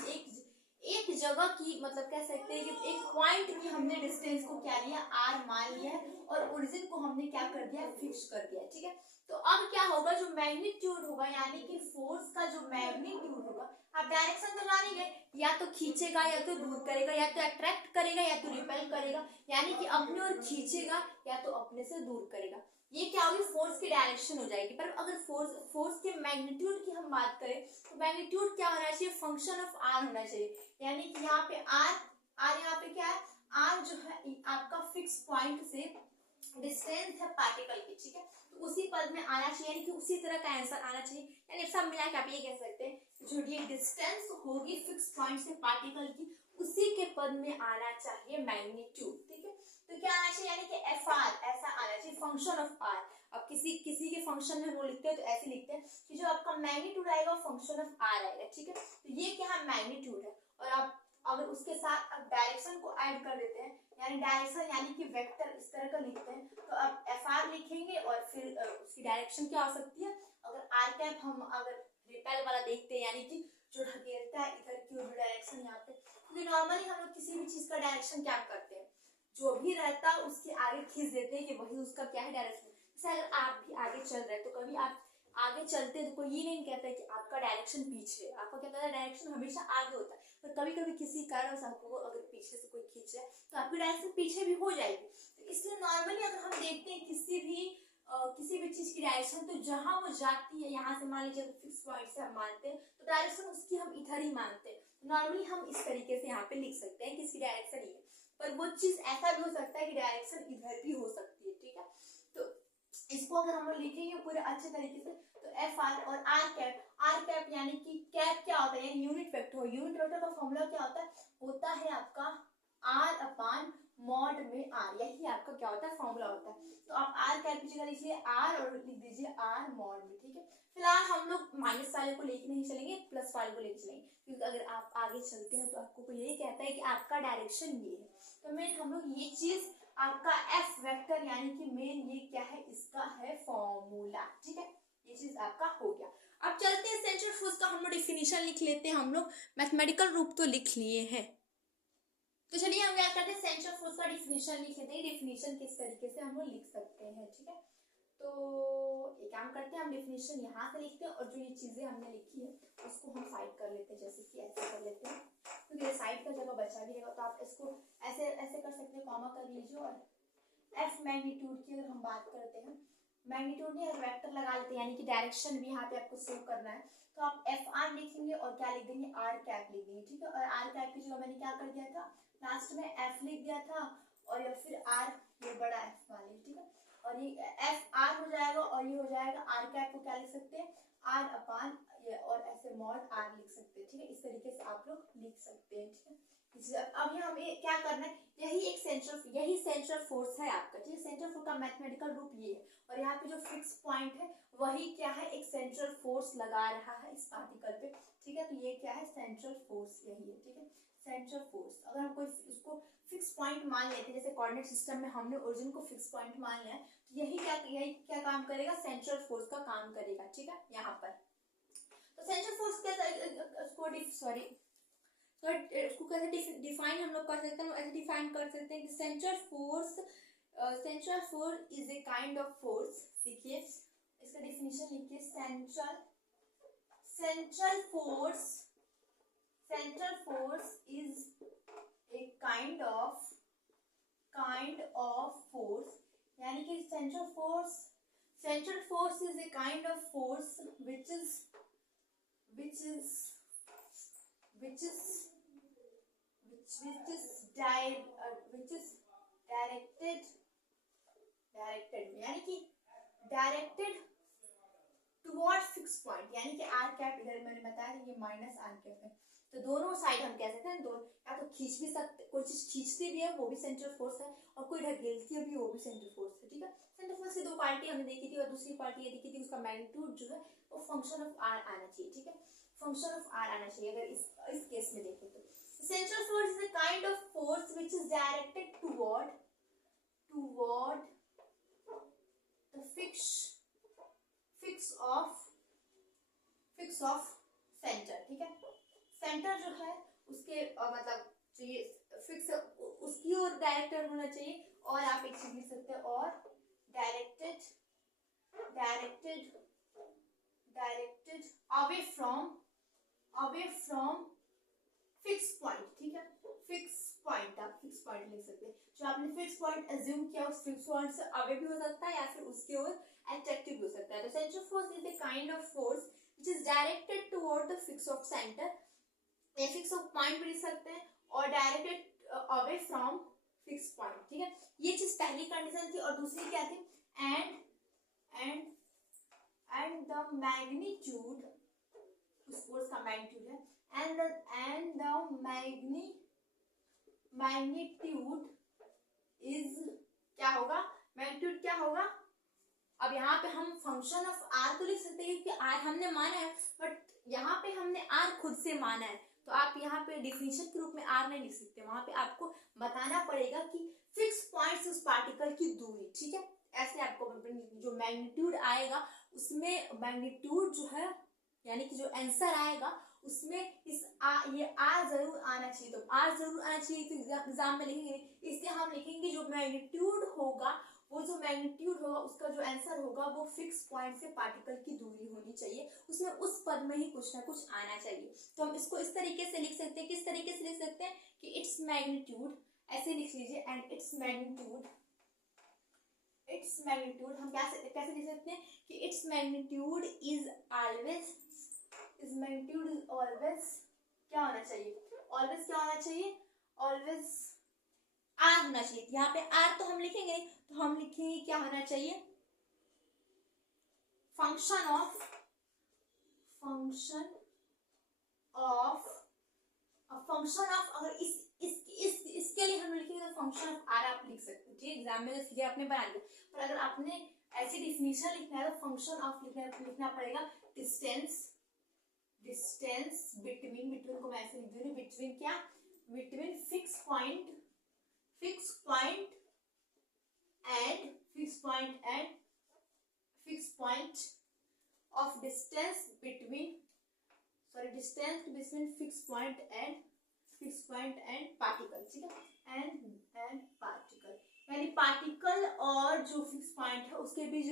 एक जगह की मतलब कह सकते हैं कि एक पॉइंट की हमने डिस्टेंस को क्या लिया, r मान लिया है, और ओरिजिन को हमने क्या कर दिया, फिक्स कर दिया। ठीक है, तो अब क्या होगा, जो मैग्नीट्यूड होगा यानी कि फोर्स का जो मैग्नीट्यूड होगा, आप डायरेक्शन तो जान ही गए, या तो खींचेगा या तो दूर करेगा, या तो अट्रैक्ट करेगा या तो रिपेल करेगा, यानी कि अपने ओर खींचेगा या तो अपने से दूर करेगा। ये क्या होगी, फोर्स की डायरेक्शन हो जाएगी। पर अगर फोर्स के मैग्नीट्यूड की हम बात करें तो मैग्नीट्यूड क्या होना चाहिए, फंक्शन ऑफ r होना चाहिए, यानी कि यहाँ पे r यहाँ पे क्या है, r जो है आपका फिक्स पॉइंट से डिस्टेंस है पार्टिकल की। ठीक है, तो उसी पद में आना चाहिए, यानी कि उसी तरह का आंसर आना चाहिए, यानी सब मिला के आप ये कह सकते हैं जो ये डिस्टेंस होगी फिक्स पॉइंट से पार्टिकल की, उसी के पद में आना चाहिए मैग्नीट्यूड। ठीक है, तो क्या आना चाहिए, यानी कि fr ऐसा आना चाहिए, फंक्शन ऑफ r। अब किसी के फंक्शन में वो लिखते हैं तो ऐसे लिखते हैं कि जो आपका मैग्नीट्यूड आएगा वो फंक्शन ऑफ r आएगा। ठीक है, तो ये क्या है, मैग्नीट्यूड है, और आप अगर उसके साथ अब डायरेक्शन को ऐड कर देते हैं, यानी डायरेक्शन यानी कि वेक्टर इस तरह का लिखते हैं, तो अब fr लिखेंगे और फिर उसकी डायरेक्शन क्या हो सकती है, अगर r कैप हम अगर रिपेल वाला देखते हैं यानी कि जो ढकेलता है इधर की ओर डायरेक्शन यहाँ पे, क्योंकि नॉर्मली हम लोग किसी भी चीज का डायरेक्शन क्या करते हैं, जो भी रहता है उसके आगे खींच देते हैं कि वही उसका क्या है, डायरेक्शन। जैसे अगर आप भी आगे चल रहे हैं तो कभी आप आगे चलते हैं तो कोई ये नहीं कहता है कि आपका डायरेक्शन पीछे है, आपका क्या कहता है, डायरेक्शन हमेशा आगे होता है। पर कभी कभी किसी कारण से आपको अगर पीछे से कोई खींच रहा है तो आपकी डायरेक्शन पीछे भी हो जाएगी। तो इसलिए नॉर्मली अगर हम देखते हैं किसी भी चीज की डायरेक्शन, तो जहां वो जाती है, यहाँ से मान लीजिए फिक्स पॉइंट से हम मानते हैं तो डायरेक्शन उसकी हम इधर ही मानते हैं, नॉर्मली हम इस तरीके से यहाँ पे लिख सकते हैं कि इसकी डायरेक्शन ये है। पर वो चीज ऐसा भी हो सकता है कि डायरेक्शन इधर भी हो सकती है। ठीक है, तो इसको अगर हम लोग लिखेंगे पूरे अच्छे तरीके से तो fr और r कैप यानी कि कैप क्या होता है, यानी यूनिट वेक्टर। यूनिट वेक्टर का फॉर्मूला क्या होता है आपका r अपान मॉड में r, यही आपका क्या होता है, फॉर्मूला होता है। तो आप r कैप की जगह लिखिए r और लिख दीजिए r मॉड में। ठीक है, फिलहाल हम लोग माइनस वाले को लेके नहीं चलेंगे, प्लस वाले को लेके चलेंगे, क्योंकि अगर आप आगे चलते हैं तो आपको यही कहता है कि आपका डायरेक्शन ये है। तो मेन हम लोग ये चीज आपका f वेक्टर यानी कि मेन ये क्या है, इसका है फॉर्मूला। ठीक है, ये चीज आपका हो गया। अब चलते हैं सेंटर फोर्स का हम लोग डिफिनीशन लिख लेते हैं, हम लोग मैथमेटिकल रूप तो लिख लिए हैं, तो चलिए हम क्या करते हैं, सेंटर फोर्स का डिफिनीशन लिख लेते हैं, डिफिनीशन किस तरीके से हम लोग लिख सकते हैं। ठीक है, तो एक काम करते हैं, हम डिफिनीशन यहाँ से लिखते हैं और जो ये चीजें हमने लिखी है उसको हम साइड कर लेते हैं, जैसे कि ऐसे कर लेते हैं, क्योंकि साइड का जगह बचा भी रहेगा। तो आप इसको ऐसे ऐसे कर सकते हैं, कॉमा कर लीजिए, और f मैग्नीट्यूड की अगर हम बात करते हैं, मैग्नीट्यूड नहीं वेक्टर लगा लेते हैं, यानी कि डायरेक्शन भी यहाँ पे आपको शो करना है, तो आप fr लिखेंगे और क्या लिख देंगे, r कैप लिख देंगे। ठीक है, और r कैप की जगह मैंने क्या कर दिया था, लास्ट में f लिख दिया था, और या फिर r ये बड़ा f मान लीजिए। ठीक है, और ये एफ आर हो जाएगा और ये हो जाएगा आर कैप को क्या लिख सकते हैं, आर अपान ये, और ऐसे मॉड आर लिख सकते हैं, ठीक है। इस तरीके से आप लोग लिख सकते हैं, ठीक है। अब यहाँ हमें क्या करना है, यही सेंट्रल फोर्स है आपका, ठीक है। सेंट्रल फोर्स का मैथमेटिकल रूप ये है, और यहाँ पे जो फिक्स पॉइंट है वही क्या है, एक सेंट्रल फोर्स लगा रहा है इस पार्टिकल पे, ठीक है। तो ये क्या है, सेंट्रल फोर्स यही है, ठीक है। सेंट्रल फोर्स अगर हम कोई उसको फिक्स पॉइंट मान लेते हैं, जैसे कोऑर्डिनेट सिस्टम में हमने ओरिजिन को फिक्स पॉइंट मान लिया है, तो यही क्या काम करेगा, सेंट्रल फोर्स का काम करेगा, ठीक है। यहाँ पर तो सेंट्रल फोर्स कैसे उसको कैसे डिफाइन हम लोग कर सकते हैं, ऐसे डिफाइन कर सकते हैं कि central force is a kind of force. देखिए इसका डिफिनेशन लिखिए, central force is a kind of force, यानी कि central force is a kind of force which is directed यानी कि डायरेक्टेड टुवर्ड फिक्स पॉइंट, यानी कि आर कैप इधर मैंने बताया था ये माइनस आर कैप है, तो दोनों साइड हम कह सकते हैं, दोनों या तो खींच भी सकते, कोई चीज खींचती भी है वो भी सेंट्रल फोर्स है, और कोई ढकेलती है भी वो भी सेंट्रल फोर्स है, ठीक है। सेंट्रल फोर्स की दो पार्टी हमने देखी थी, और दूसरी पार्टी ये देखी थी, उसका मैग्नीट्यूड जो है वो फंक्शन ऑफ आर आना चाहिए, ठीक है। फंक्शन ऑफ आर आना चाहिए अगर इस केस में देखें तो। Central force is a kind of force which is directed toward the fix of centre, ठीक है। सेंटर जो है उसके मतलब जो ये फिक्स उसकी ओर डायरेक्टेड होना चाहिए, और आप एक चीज लिख सकते हैं, और directed away from fix point, ठीक है। फिक्स पॉइंट आप फिक्स पॉइंट लिख सकते हैं, जो आपने फिक्स पॉइंट अज्यूम किया उस फिक्स पॉइंट से अवे भी हो सकता है या फिर उसके ओर अट्रैक्टिव भी हो सकता है। तो central force is the kind of force which is directed toward the fix of centre, या फिक्स ऑफ पॉइंट भी लिख सकते हैं, और directed away from fix point, ठीक है। ये चीज पहली कंडीशन थी, और दूसरी क्या थी, एंड द मैग्नीट्यूड, उस फोर्स का मैग्नीट्यूड है, and the magnitude is क्या होगा, मैग्नीट्यूड क्या होगा। अब यहाँ पे हम फंक्शन ऑफ आर तो लिख सकते हैं कि आर हमने माना है, बट यहाँ पे हमने आर खुद से माना है, तो आप यहाँ पे डिफिनेशन के रूप में आर नहीं लिख सकते, वहां पे आपको बताना पड़ेगा कि फिक्स पॉइंट्स उस पार्टिकल की दूरी, ठीक है। ऐसे आपको जो मैग्नीट्यूड आएगा उसमें मैग्नीट्यूड जो है यानी कि जो आंसर आएगा उसमें ये आर जरूर आना चाहिए, तो आर जरूर आना चाहिए, तो एग्जाम में लिखेंगे, इसलिए हम लिखेंगे जो मैग्नीट्यूड होगा उसका जो आंसर होगा वो फिक्स पॉइंट से पार्टिकल की दूरी होनी चाहिए, उसमें उस पद में ही कुछ ना कुछ आना चाहिए। तो हम इसको इस तरीके से लिख सकते हैं, किस तरीके से लिख सकते हैं कि इट्स मैग्नीट्यूड, ऐसे लिख लीजिए, एंड इट्स मैग्नीट्यूड हम कैसे लिख सकते हैं कि इट्स मैग्नीट्यूड इज ऑलवेज क्या होना चाहिए, ऑलवेज आर होना चाहिए। यहाँ पे आर तो हम लिखेंगे, तो हम लिखेंगे क्या होना चाहिए, फंक्शन ऑफ अगर इसके लिए हम लिखेंगे तो फंक्शन ऑफ आर आप लिख सकते हैं, ठीक है। एग्जाम में सीधे आपने बना लिया, पर अगर आपने ऐसी डिफिनेशन लिखना है तो फंक्शन ऑफ लिखना पड़ेगा डिस्टेंस बिटवीन को मैं ऐसे लिख दूंगी, between fix point of distance between fix point and particle, ठीक है, एंड पार्टिकल, यानी पार्टिकल और जो फिक्स पॉइंट है उसके बीच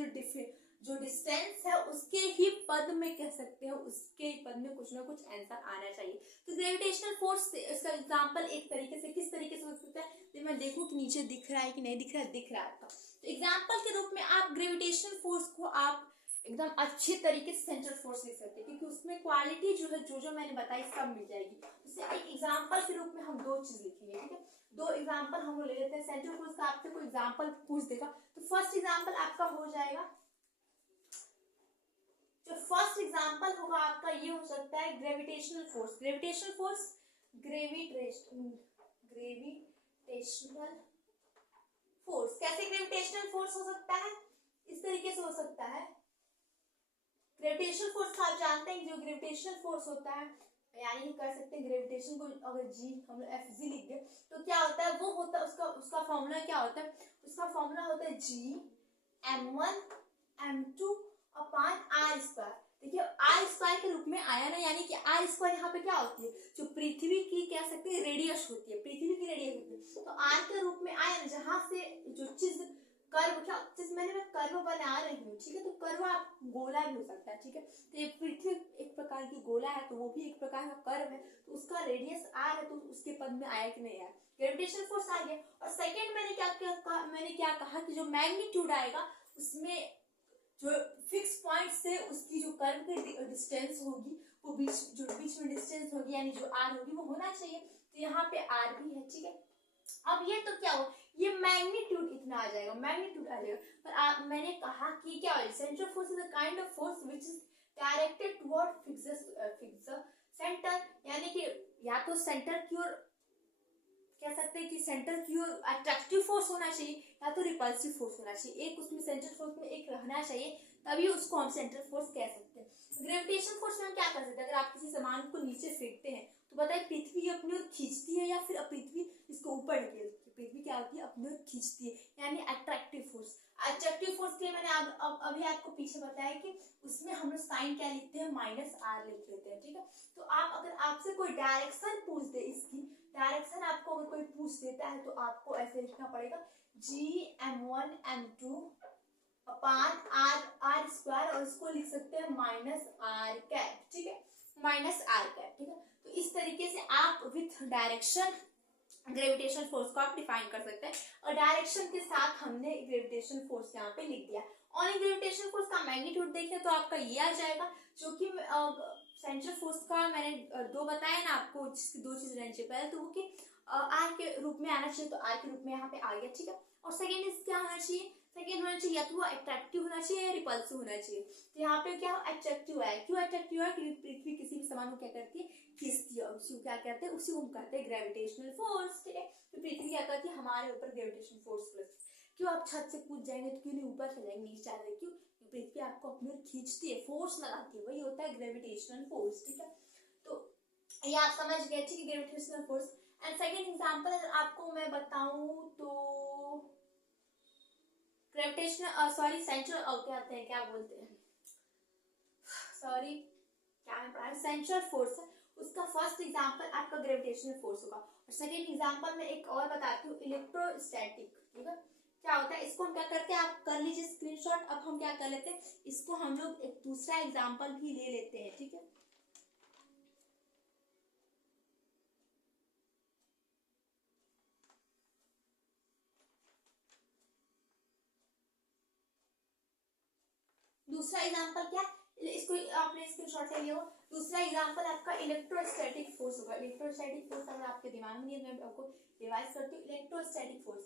जो डिस्टेंस है उसके ही पद में कह सकते हैं, उसके पद में कुछ ना कुछ आंसर आना चाहिए। तो ग्रेविटेशनल फोर्स इसका एग्जांपल एक तरीके से किस तरीके से हो सकता है, तो मैं देखूं कि नीचे दिख रहा है कि नहीं दिख रहा है, दिख रहा है। तो एग्जांपल के रूप में आप ग्रेविटेशनल फोर्स को आप एकदम अच्छे तरीके से सेंट्रल फोर्स लिख सकते हैं, क्योंकि उसमें क्वालिटी जो है जो मैंने बताई सब मिल जाएगी। जैसे एक एग्जांपल के रूप में हम दो चीज लिखेंगे, ठीक है। दो एग्जांपल हम ले लेते हैं। सेंट्रल फोर्स का आपसे कोई एग्जांपल पूछ देगा तो फर्स्ट एग्जांपल आपका हो जाएगा, जो फर्स्ट एग्जांपल होगा आपका ये हो सकता है gravitational force. Gravitational force, gravitational force, कैसे ग्रेविटेशनल फोर्स हो सकता है? इस तरीके से हो सकता है। ग्रेविटेशनल फोर्स आप जानते हैं, जो ग्रेविटेशनल फोर्स होता है, यानी कर सकते हैं ग्रेविटेशन को अगर जी हम लोग एफ जी लिख दे तो क्या होता है, वो होता है उसका फॉर्मूला क्या होता है, उसका फॉर्मूला होता है G m1 m2 upon r square. देखिए आर स्क्वायर के रूप में आया ना, यानी कि आर स्क्वायर यहाँ पे क्या होती है, जो पृथ्वी की कह सकते हैं रेडियस होती है, पृथ्वी की रेडियस होती है। तो आर के रूप में आया, जहां से जो चीज कर्व, क्या जिस मैंने मैं कर्व बना रही हूँ, ठीक है। तो कर्व आप गोला भी हो सकता है, ठीक है। तो ये पृथ्वी एक प्रकार की गोला है, तो वो भी एक प्रकार का कर्व है, तो उसका रेडियस आर है, तो उसके पद में आया कि नहीं आया, ग्रेविटेशनल फोर्स आ गया। और सेकंड मैंने क्या कहा कि जो मैग्नीट्यूड आएगा उसमें जो फिक्स पॉइंट से उसकी जो कर्व की डिस्टेंस होगी, वो बीच में डिस्टेंस होगी, यानी जो आर होगी वो होना चाहिए। तो यहाँ पे आर भी है, ठीक है। अब ये तो क्या हो, ये मैग्नीट्यूड इतना आ जाएगा, मैग्नीट्यूड आ जाएगा। पर मैंने कहा कि क्या है, central force is a kind of force which is directed toward fix centre, यानी कि या तो सेंटर की ओर कह सकते हैं कि सेंटर की ओर अट्रैक्टिव फोर्स होना चाहिए, या तो रिपल्सिव फोर्स होना चाहिए। एक उसमें सेंट्रल फोर्स में एक रहना चाहिए, तभी उसको हम सेंट्रल फोर्स कह सकते हैं। ग्रेविटेशन फोर्स में हम क्या कर सकते हैं, अगर आप किसी सामान को नीचे फेंकते हैं तो बताइए पृथ्वी अपनी ओर खींचती है या फिर पृथ्वी इसको ऊपर ढकेलती है? पृथ्वी क्या होती है, अपनी ओर खींचती है, यानी अट्रैक्टिव फोर्स। अट्रैक्टिव फोर्स के लिए मैंने अभी आपको पीछे बताया कि उसमें हम लोग साइन क्या लिखते हैं, माइनस आर लिख लेते हैं, ठीक है। तो आप अगर आपसे कोई डायरेक्शन पूछ दे, इसकी डायरेक्शन आपको अगर कोई पूछ देता है तो आपको ऐसे लिखना पड़ेगा जी m1 m2 upon r square, और इसको लिख सकते हैं माइनस आर कैप, ठीक है, माइनस आर कैप, ठीक है। तो इस तरीके से आप विथ डायरेक्शन ग्रेविटेशन फोर्स को आप डिफाइन कर सकते हैं, और डायरेक्शन के साथ हमने ग्रेविटेशन फोर्स यहाँ पे लिख दिया। और ग्रेविटेशन फोर्स का मैग्नीट्यूड देखें तो आपका ये आ जाएगा, जो कि सेंट्रल फोर्स का मैंने दो बताया ना आपको, जिसकी दो चीज रहनी चाहिए। पहले तो वो कि आर के रूप में आना चाहिए, तो आर के रूप में यहाँ पे आ गया, ठीक है। और सेकेंड इज क्या होना चाहिए, सेकेंड होना चाहिए या तो वो अट्रैक्टिव होना चाहिए या रिपल्सिव होना चाहिए। तो यहाँ पे क्या अट्रैक्टिव है, क्यों अट्रैक्टिव है, क्योंकि पृथ्वी किसी भी सामान को क्या करती है, खींचती है, उसी को क्या कहते हैं, उसी को हम कहते हैं ग्रेविटेशनल फोर्स, ठीक है। तो पृथ्वी क्या करती है, हमारे ऊपर ग्रेविटेशनल फोर्स प्लस, क्यों आप छत से कूद जाएंगे तो क्यों नहीं ऊपर चले जाएंगे, नीचे आ जाएंगे, क्यों, पृथ्वी आपको अपनी ओर खींचती है, फोर्स लगाती है, वही होता है ग्रेविटेशनल फोर्स, ठीक है। तो ये आप समझ गए, ठीक है, gravitational force. And second example अगर आपको मैं बताऊं तो ग्रेविटेशनल सॉरी सेंट्रल क्या बोलते हैं, सॉरी क्या मैं पढ़ा, सेंट्रल फोर्स है, उसका फर्स्ट एग्जांपल आपका ग्रेविटेशनल फोर्स होगा। और सेकेंड एग्जांपल में एक और बताती हूँ, इलेक्ट्रोस्टैटिक, ठीक है। क्या होता है, इसको हम क्या करते हैं, आप कर लीजिए स्क्रीनशॉट। अब हम क्या कर लेते हैं, इसको हम लोग एक दूसरा एग्जांपल भी ले लेते हैं, ठीक है। दूसरा एग्जांपल क्या, इसको आपने स्क्रीनशॉट ले लिया हो। दूसरा एग्जांपल आपका इलेक्ट्रोस्टैटिक फोर्स होगा। इलेक्ट्रोस्टैटिक फोर्स अगर आपके दिमाग में नहीं है, मैं आपको रिवाइज करती हूँ। इलेक्ट्रोस्टैटिक फोर्स,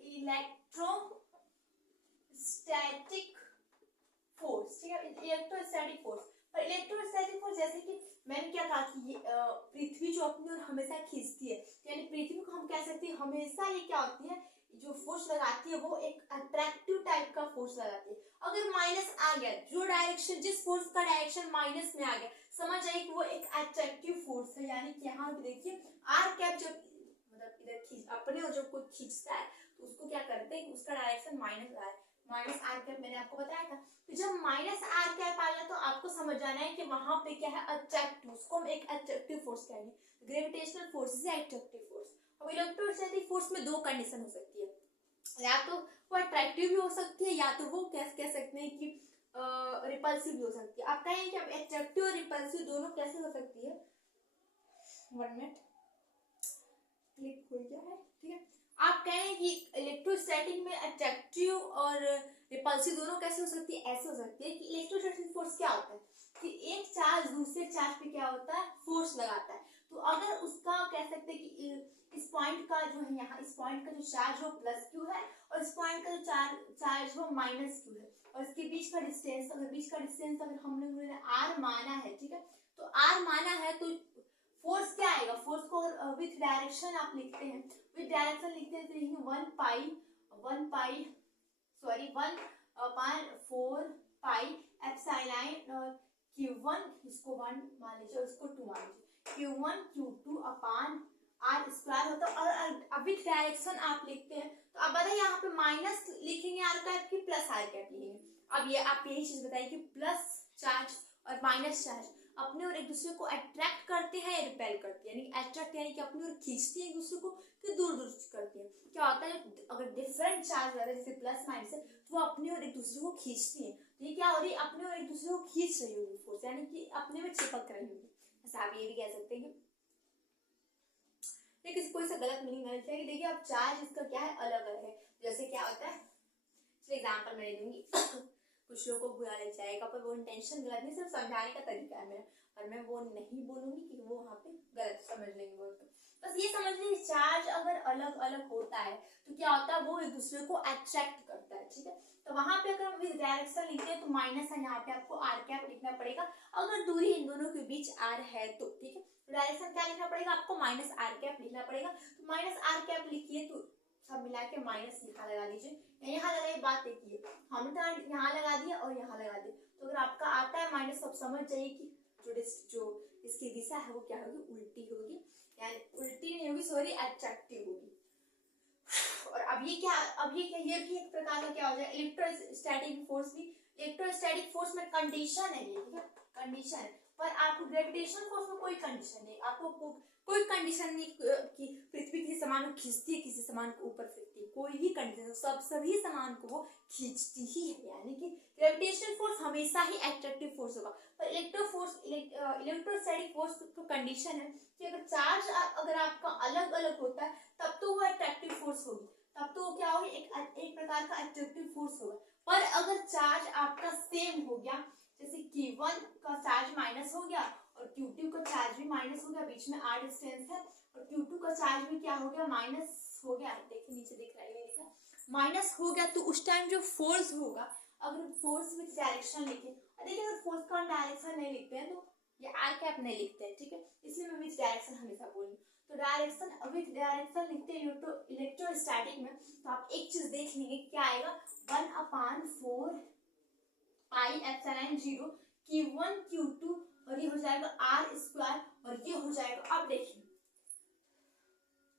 इलेक्ट्रोस्टैटिक फोर्स, ठीक है, इलेक्ट्रोस्टैटिक फोर्स। और इलेक्ट्रोस्टैटिक फोर्स जैसे कि मैंने क्या कहा कि पृथ्वी जो अपनी ओर हमेशा खींचती है, यानी पृथ्वी को हम कह सकते हैं हमेशा ये क्या होती है, जो फोर्स लगाती है वो एक अट्रैक्टिव टाइप का फोर्स लगाती है। अगर माइनस आ गया, जो डायरेक्शन, जिस फोर्स का डायरेक्शन माइनस में आ गया, समझ जाइए कि वो एक अट्रैक्टिव फोर्स है। यानी कि यहाँ पे देखिए आर कैप जब मतलब इधर खींच अपने और जब कोई खींचता है तो उसको क्या करते हैं, उसका डायरेक्शन माइनस आ है, माइनस आर कैप मैंने आपको बताया था। तो जब माइनस आर कैप आ गया तो आपको समझ जाना है कि वहां पे क्या है, अट्रैक्टिव, उसको हम एक अट्रैक्टिव फोर्स कहेंगे। Gravitational force is attractive force. अब इलेक्ट्रोस्टैटिक फोर्स में दो कंडीशन हो सकती है, या तो वो अट्रैक्टिव भी हो सकती है, या तो वो कह सकते हैं कि रिपल्सिव भी हो सकती है। आप कहेंगे कि अब अट्रैक्टिव और रिपल्सिव दोनों कैसे हो सकती है, 1 मिनट क्लिक हो गया है, ठीक है। आप कहें कि इलेक्ट्रोस्टैटिक में अट्रैक्टिव और रिपल्सिव दोनों कैसे हो सकती है, ऐसे हो सकती है कि इलेक्ट्रोस्टैटिक फोर्स क्या होता है कि एक चार्ज दूसरे चार्ज पे क्या होता है, फोर्स लगाता है। तो अगर उसका कह सकते हैं कि इस पॉइंट का जो है यहाँ, इस पॉइंट का जो चार्ज हो प्लस क्यू है और इस पॉइंट का जो चार्ज हो माइनस क्यू है, और इसके बीच का डिस्टेंस, अगर हम लोगों ने आर माना है, ठीक है, तो आर माना है तो फोर्स क्या आएगा, फोर्स को विथ डायरेक्शन आप लिखते हैं, विथ डायरेक्शन लिखते हैं तो यही 1/4 एप्सिलॉन Q1, इसको 1 मान लीजिए और इसको 2 मान लीजिए, Q1 Q2 upon R square होता है। और अब विथ डायरेक्शन आप लिखते हैं तो अब बताइए यहाँ पे माइनस लिखेंगे आर कैप की प्लस आर कैप लिखेंगे। अब ये आप यही चीज बताइए कि प्लस चार्ज और माइनस चार्ज अपने और एक दूसरे को अट्रैक्ट करते हैं या रिपेल करते हैं, यानी अट्रैक्ट यानी कि अपनी ओर खींचती है एक दूसरे को कि दूर दूर करती है। क्या होता है अगर डिफरेंट चार्ज रहता है जैसे प्लस माइनस है तो वो अपनी और एक दूसरे को खींचती है, तो ये क्या हो रही है, अपने और एक दूसरे को खींच रही होगी फोर्स, यानी कि अपने में चिपक रही होगी। ऐसा आप ये भी कह सकते हैं। देखिए कोई सा गलत मीनिंग नहीं चाहिए। देखिए अब चार्ज इसका क्या है, अलग अलग है। जैसे क्या होता है, एग्जाम्पल मैं दूंगी कुछ लोगों को बुरा लग जाएगा पर वो इंटेंशन गलत नहीं, सिर्फ समझाने का तरीका है मेरा, और मैं वो नहीं बोलूंगी कि वो वहाँ पे गलत समझ लेंगे वो। तो बस ये समझ लीजिए चार्ज अगर अलग अलग होता है तो क्या होता है, वो एक दूसरे को अट्रैक्ट करता है, ठीक है। तो वहां पे अगर हम विद डायरेक्शन लिखते हैं तो माइनस है, यहाँ पे आपको आर कैप लिखना पड़ेगा अगर दूरी इन दोनों के बीच आर है तो, ठीक है। डायरेक्शन क्या लिखना पड़ेगा आपको, माइनस आर कैप लिखना पड़ेगा। तो माइनस आर कैप लिखिए तो सब मिला के माइनस यहाँ लगा दीजिए, यहाँ लगाइए। बात देखिए हमने तो यहाँ लगा दिया और यहाँ लगा दिया, तो अगर आपका आता है माइनस सब समझ जाइए कि जो इसकी दिशा है वो क्या होगी, उल्टी होगी, यानी उल्टी नहीं होगी, सॉरी अट्रैक्टिव होगी। और अब ये क्या, ये भी एक प्रकार का क्या हो जाए, इलेक्ट्रोस्टैटिक फोर्स भी। इलेक्ट्रोस्टैटिक फोर्स में कंडीशन है ये, ठीक है, कंडीशन है। पर आपको ग्रेविटेशन फोर्स में कोई कंडीशन नहीं, आपको कोई कंडीशन नहीं कि पृथ्वी किसी सामान को खींचती है, किसी सामान को ऊपर फेंकती है, कोई भी कंडीशन, सभी सामान को वो खींचती ही है, यानी कि ग्रेविटेशनल फोर्स हमेशा ही एट्रैक्टिव फोर्स होगा। पर इलेक्ट्रोस्टैटिक फोर्स तो कंडीशन है कि अगर चार्ज अगर आपका अलग अलग होता है तब तो वो अट्रैक्टिव फोर्स होगी, तब तो वो क्या होगी, एक प्रकार का अट्रैक्टिव फोर्स होगा। पर अगर चार्ज आपका सेम हो गया, जैसे Q1 का चार्ज माइनस हो गया और Q2 का चार्ज भी माइनस हो गया, बीच में आर डिस्टेंस है, और Q2 का चार्ज भी क्या हो गया, माइनस हो गया, देखिए नीचे दिख रहा है लिखा माइनस हो गया, तो उस टाइम जो फोर्स होगा, अगर फोर्स विथ डायरेक्शन लिखे, देखिए अगर फोर्स का डायरेक्शन नहीं लिखते हैं तो ये आर कैप नहीं लिखते हैं, ठीक है, इसलिए मैं विथ डायरेक्शन हमेशा बोलूँ। तो डायरेक्शन विथ डायरेक्शन लिखते हैं इलेक्ट्रोस्टैटिक में, तो आप एक चीज देख लेंगे क्या आएगा, 1/4 पाई एप्सिलॉन 0 Q1 Q2 और ये हो जाएगा आर स्क्वायर और ये हो जाएगा। अब देखिए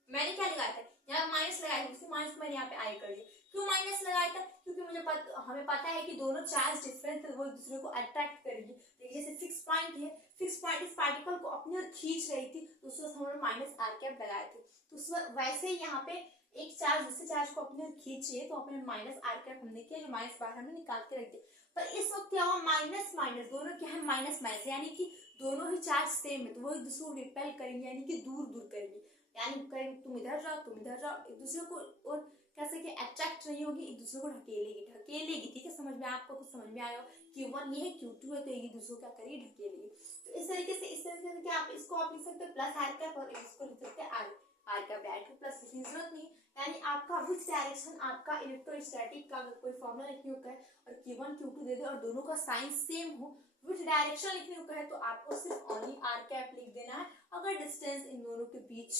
मैंने क्या लगाया था, यहाँ माइनस लगाया था, उसी माइनस को मैंने यहाँ पे आई कर दिया। क्यों माइनस लगाया था, क्योंकि हमें पता है कि दोनों चार्ज डिफरेंट है, वो एक दूसरे को अट्रैक्ट करेगी। देखिए जैसे फिक्स पॉइंट है, फिक्स पॉइंट इस पार्टिकल को अपनी ओर खींच रही थी, तो उस वक्त हमने माइनस आर कैप लगाए थे। तो उस वक्त वैसे ही यहाँ पे एक चार्ज दूसरे चार्ज को अपनी ओर खींच रही है, तो अपने माइनस आर कैप हमने किया, जो माइनस बाहर हमने निकाल के रख दिया। पर इस वक्त क्या हुआ, माइनस माइनस दोनों क्या है, माइनस माइनस, यानी कि दोनों ही चार्ज सेम है, तो वो एक दूसरे को रिपेल करेंगे, यानी कि दूर दूर करेंगे, यानी करेंगे तुम इधर जाओ तुम इधर जाओ, एक दूसरे को और कैसे कि अट्रैक्ट नहीं होगी, एक दूसरे को ढकेलेगी, ठीक है। समझ में आपको कुछ समझ में आया, Q1 ये है, Q2 है, तो एक दूसरे को क्या करेगी, ढकेलेगी। तो इस तरीके से क्या आप इसको आप लिख सकते हैं प्लस आर कैप और इसको लिख सकते हैं आर कैप, डायरेक्ट प्लस लिखने की जरूरत नहीं, यानी आपका विच डायरेक्शन आपका इलेक्ट्रोस्टैटिक का अगर कोई फॉर्मूला लिखने को है और Q1 Q2 दे दे और दोनों का साइन सेम हो, विच डायरेक्शन लिखने को है तो आपको सिर्फ ओनली आर कैप लिख देना है अगर डिस्टेंस इन दोनों के बीच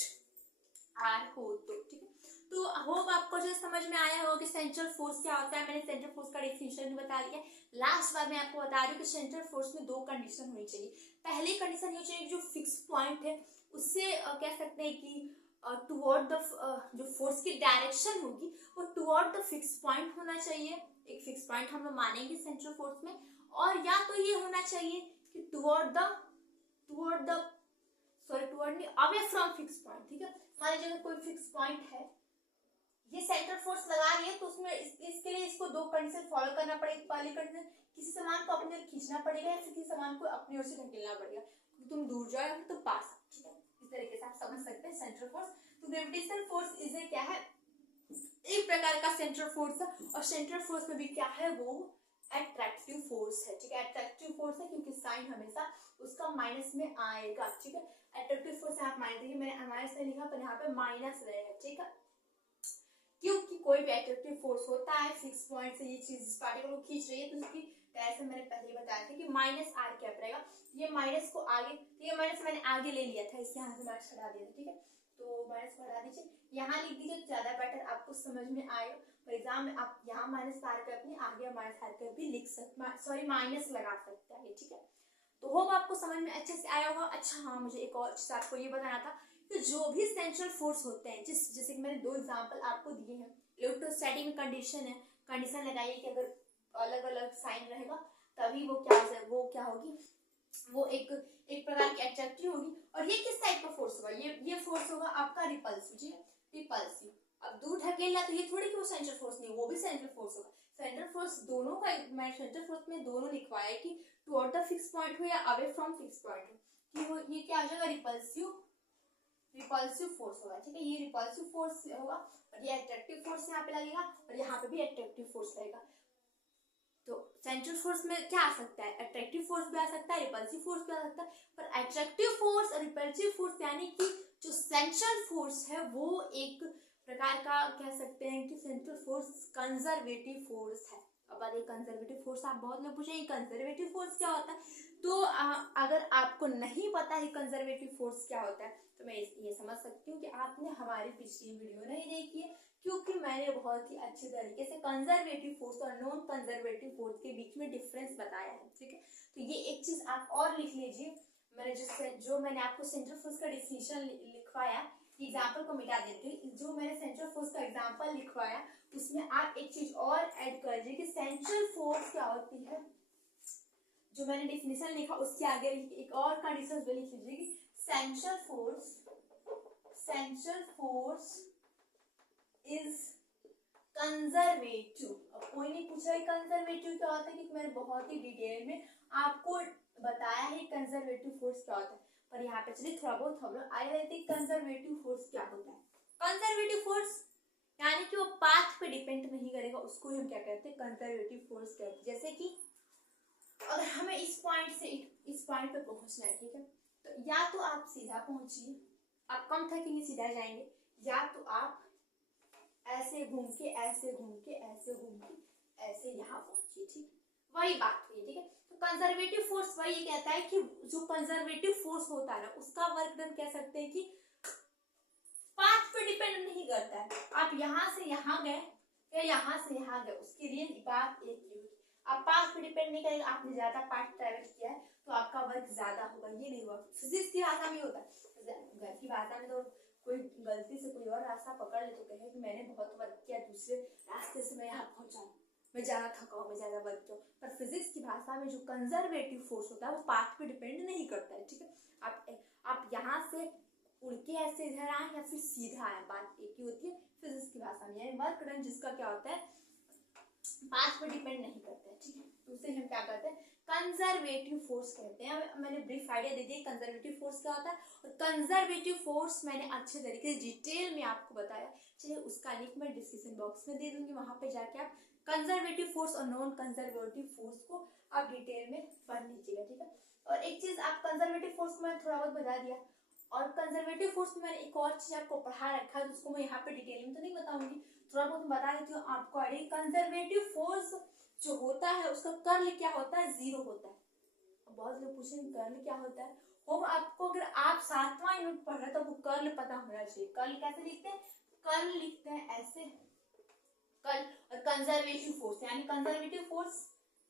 आर हो तो, ठीक है। तो होप आपको जो समझ में आया होगा कि सेंट्रल फोर्स क्या होता है। मैंने सेंट्रल फोर्स का डेफिनेशन भी बता दिया। लास्ट बार मैं आपको बता रही हूँ कि सेंट्रल फोर्स में दो कंडीशन होनी चाहिए। पहली कंडीशन ये चाहिए जो फिक्स पॉइंट है उससे कह सकते हैं कि टुवर्ड द जो फोर्स की डायरेक्शन होगी वो टुवर्ड द फिक्स पॉइंट होना चाहिए। एक फिक्स पॉइंट हम लोग मानेंगे सेंट्रल फोर्स में, और या तो ये होना चाहिए कि टुवर्ड नहीं, अवे फ्रॉम फिक्स पॉइंट, ठीक है। मान लीजिए कोई फिक्स पॉइंट है, ये सेंट्रल फोर्स लगा रही है, तो उसमें इसके लिए इसको दो कंडीशन फॉलो करना पड़ेगा। पहली कंडीशन किसी सामान को अपनी ओर खींचना पड़ेगा या किसी सामान को अपनी ओर से धकेलना पड़ेगा, तुम दूर जाओ या फिर तुम पास, ठीक है। इस तरीके से आप समझ सकते हैं सेंट्रल फोर्स। तो ग्रेविटेशनल फोर्स इसे क्या है, एक प्रकार का सेंट्रल फोर्स है, और सेंट्रल फोर्स में भी क्या है, वो अट्रैक्टिव फोर्स है, ठीक है। अट्रैक्टिव फोर्स है क्योंकि साइन हमेशा उसका माइनस में आएगा, ठीक है। अट्रैक्टिव फोर्स आप मान लीजिए, मैंने माइनस में लिखा पर यहाँ पे माइनस रहेगा, ठीक है। क्योंकि कोई भी अट्रैक्टिव फोर्स होता है, 6 पॉइंट से ये चीज इस पार्टिकल को खींच रही है, तो उसकी डायरेक्शन मैंने पहले ही बताया था कि माइनस आर कैप रहेगा। ये माइनस को आगे, ये माइनस मैंने आगे ले लिया था, इससे यहाँ से माइनस हटा दिया था, ठीक है। तो माइनस को हटा दीजिए, यहाँ लिख दीजिए, ज्यादा बेटर आपको समझ में आएगा। और एग्जाम में आप यहाँ माइनस आर कैप नहीं, आगे माइनस आर कैप भी लिख सकते, सॉरी माइनस लगा सकते हैं, ठीक है। तो होप आपको समझ में अच्छे से आया होगा। अच्छा हाँ, मुझे एक और चीज आपको ये बताना था कि जो भी सेंट्रल फोर्स होते हैं, जैसे कि मैंने 2 एग्जांपल आपको दिए हैं, इलेक्ट्रोस्टैटिक में कंडीशन है, कंडीशन लगाइए कि अगर अलग अलग साइन रहेगा तभी वो क्या होगी, वो एक प्रकार की अट्रैक्टिव होगी। और ये किस टाइप का फोर्स होगा, ये फोर्स होगा आपका रिपल्सिव, ठीक है, रिपल्सिव। अब दूर ढकेलना, तो ये थोड़ी कि वो सेंट्रल फोर्स नहीं, वो भी सेंट्रल फोर्स होगा। सेंट्रल फोर्स दोनों का, मैं सेंट्रल फोर्स में दोनों लिखवाया कि टुवर्ड द फिक्स पॉइंट हो या अवे फ्रॉम फिक्स पॉइंट हो, कि वो ये क्या हो जाएगा, रिपल्सिव फोर्स होगा, ठीक है। ये रिपल्सिव फोर्स होगा, और ये अट्रैक्टिव फोर्स यहाँ पे लगेगा, और यहाँ पे भी अट्रैक्टिव फोर्स रहेगा। तो सेंट्रल फोर्स में क्या आ सकता है, अट्रैक्टिव फोर्स भी आ सकता है, रिपल्सिव फोर्स भी आ सकता है। पर अट्रैक्टिव फोर्स और रिपल्सिव फोर्स यानी कि जो सेंट्रल फोर्स है वो एक प्रकार का कह सकते हैं कि सेंट्रल फोर्स कंजर्वेटिव फोर्स है। अब बात कंजर्वेटिव फोर्स, आप बहुत लोग पूछेंगे कंजर्वेटिव फोर्स क्या होता है, तो अगर आपको नहीं पता है कंजर्वेटिव फोर्स क्या होता है, तो मैं ये समझ सकती हूँ कि आपने हमारी पिछली वीडियो नहीं देखी है, क्योंकि मैंने बहुत ही अच्छे तरीके से कंजर्वेटिव फोर्स और नॉन कंजर्वेटिव फोर्स के बीच में डिफरेंस बताया है, ठीक है। तो ये एक चीज आप और लिख लीजिए, मैंने आपको सेंट्रल फोर्स का डिफिनीशन लिखवाया, एग्जाम्पल को मिटा देते हैं, जो मैंने सेंट्रल फोर्स का एग्जाम्पल लिखवाया उसमें आप एक चीज और ऐड कर दीजिए कि सेंट्रल फोर्स क्या होती है। जो मैंने डिफिनीशन लिखा उसके आगे एक और कंडीशन भी लिख लीजिए कि सेंट्रल फोर्स इज कंजर्वेटिव। अब कोई नहीं पूछ रहा है कंजर्वेटिव क्या होता है, क्योंकि मैंने बहुत ही डिटेल में आपको बताया है कंजर्वेटिव फोर्स क्या होता है। पर यहाँ पे चलिए थोड़ा बहुत हम लोग आए रहते हैं कंजर्वेटिव फोर्स क्या होता है। कंजर्वेटिव फोर्स यानी कि वो पाथ पे डिपेंड नहीं करेगा, उसको हम क्या कहते हैं, कंजर्वेटिव फोर्स कहते हैं। जैसे कि अगर हमें इस पॉइंट से इस पॉइंट पे पहुंचना है, ठीक है, तो या तो आप सीधा पहुंचिए, आप कम थकेंगे सीधा जाएंगे, या तो आप ऐसे घूम के ऐसे घूम के ऐसे घूम के ऐसे यहाँ पहुंचिए, ठीक, वही बात हुई, ठीक है। तो कंजर्वेटिव फोर्स वही कहता है कि जो कंजर्वेटिव फोर्स होता है ना, उसका वर्क डन कह सकते हैं कि पाथ पे डिपेंड नहीं करता है, आप यहाँ से यहाँ गए या यहाँ से यहाँ गए, उसके लिए बात एक ही होगी। आप पाथ पे डिपेंड नहीं करेगा, आपने ज्यादा पाथ ट्रेवल किया है तो आपका वर्क ज्यादा होगा, ये नहीं हुआ। फिजिक्स की भाषा में होता है, घर की भाषा में तो कोई गलती से कोई और रास्ता पकड़ ले तो कहे कि मैंने बहुत वर्क किया, दूसरे रास्ते से मैं यहाँ पहुंचा, मैं ज्यादा थका हूँ, मैं ज्यादा वर्क किया। पर फिजिक्स की भाषा में जो कंजर्वेटिव फोर्स होता है वो पाथ पे डिपेंड नहीं करता है, ठीक है। आप यहाँ से उड़ के ऐसे इधर आए या फिर सीधा आए, बात एक ही होती है फिजिक्स की भाषा में। यानी वर्क डन जिसका क्या होता है पाथ पे डिपेंड नहीं करता है, ठीक है, तो उसे हम क्या कहते हैं, कंजर्वेटिव फोर्स कहते हैं। मैंने ब्रीफ आइडिया दे दिया कंजर्वेटिव फोर्स क्या होता है, और कंजर्वेटिव फोर्स मैंने अच्छे तरीके से डिटेल में आपको बताया। चलिए उसका लिंक मैं डिस्क्रिप्शन बॉक्स में दे दूंगी, वहां पे जाके आप कंजर्वेटिव फोर्स और नॉन कंजर्वेटिव फोर्स को आप डिटेल में पढ़ लीजिएगा, ठीक है। और एक चीज आप कंजर्वेटिव फोर्स को मैंने थोड़ा बहुत बता दिया, और कंजर्वेटिव फोर्स में मैंने एक और चीज आपको पढ़ा रखा है, उसको मैं यहाँ पे डिटेल में तो नहीं बताऊंगी, थोड़ा बहुत बता देती हूँ आपको। कंजर्वेटिव फोर्स जो होता है उसका कर्ल क्या होता है, 0 होता है। बहुत लोग पूछेंगे कर्ल क्या होता है, वो आपको अगर आप 7वां यूनिट पढ़ रहे तो वो कर्ल पता होना चाहिए। कर्ल कैसे लिखते हैं, कर्ल लिखते हैं ऐसे, कर्ल। और कंजर्वेटिव फोर्स यानी कंजर्वेटिव फोर्स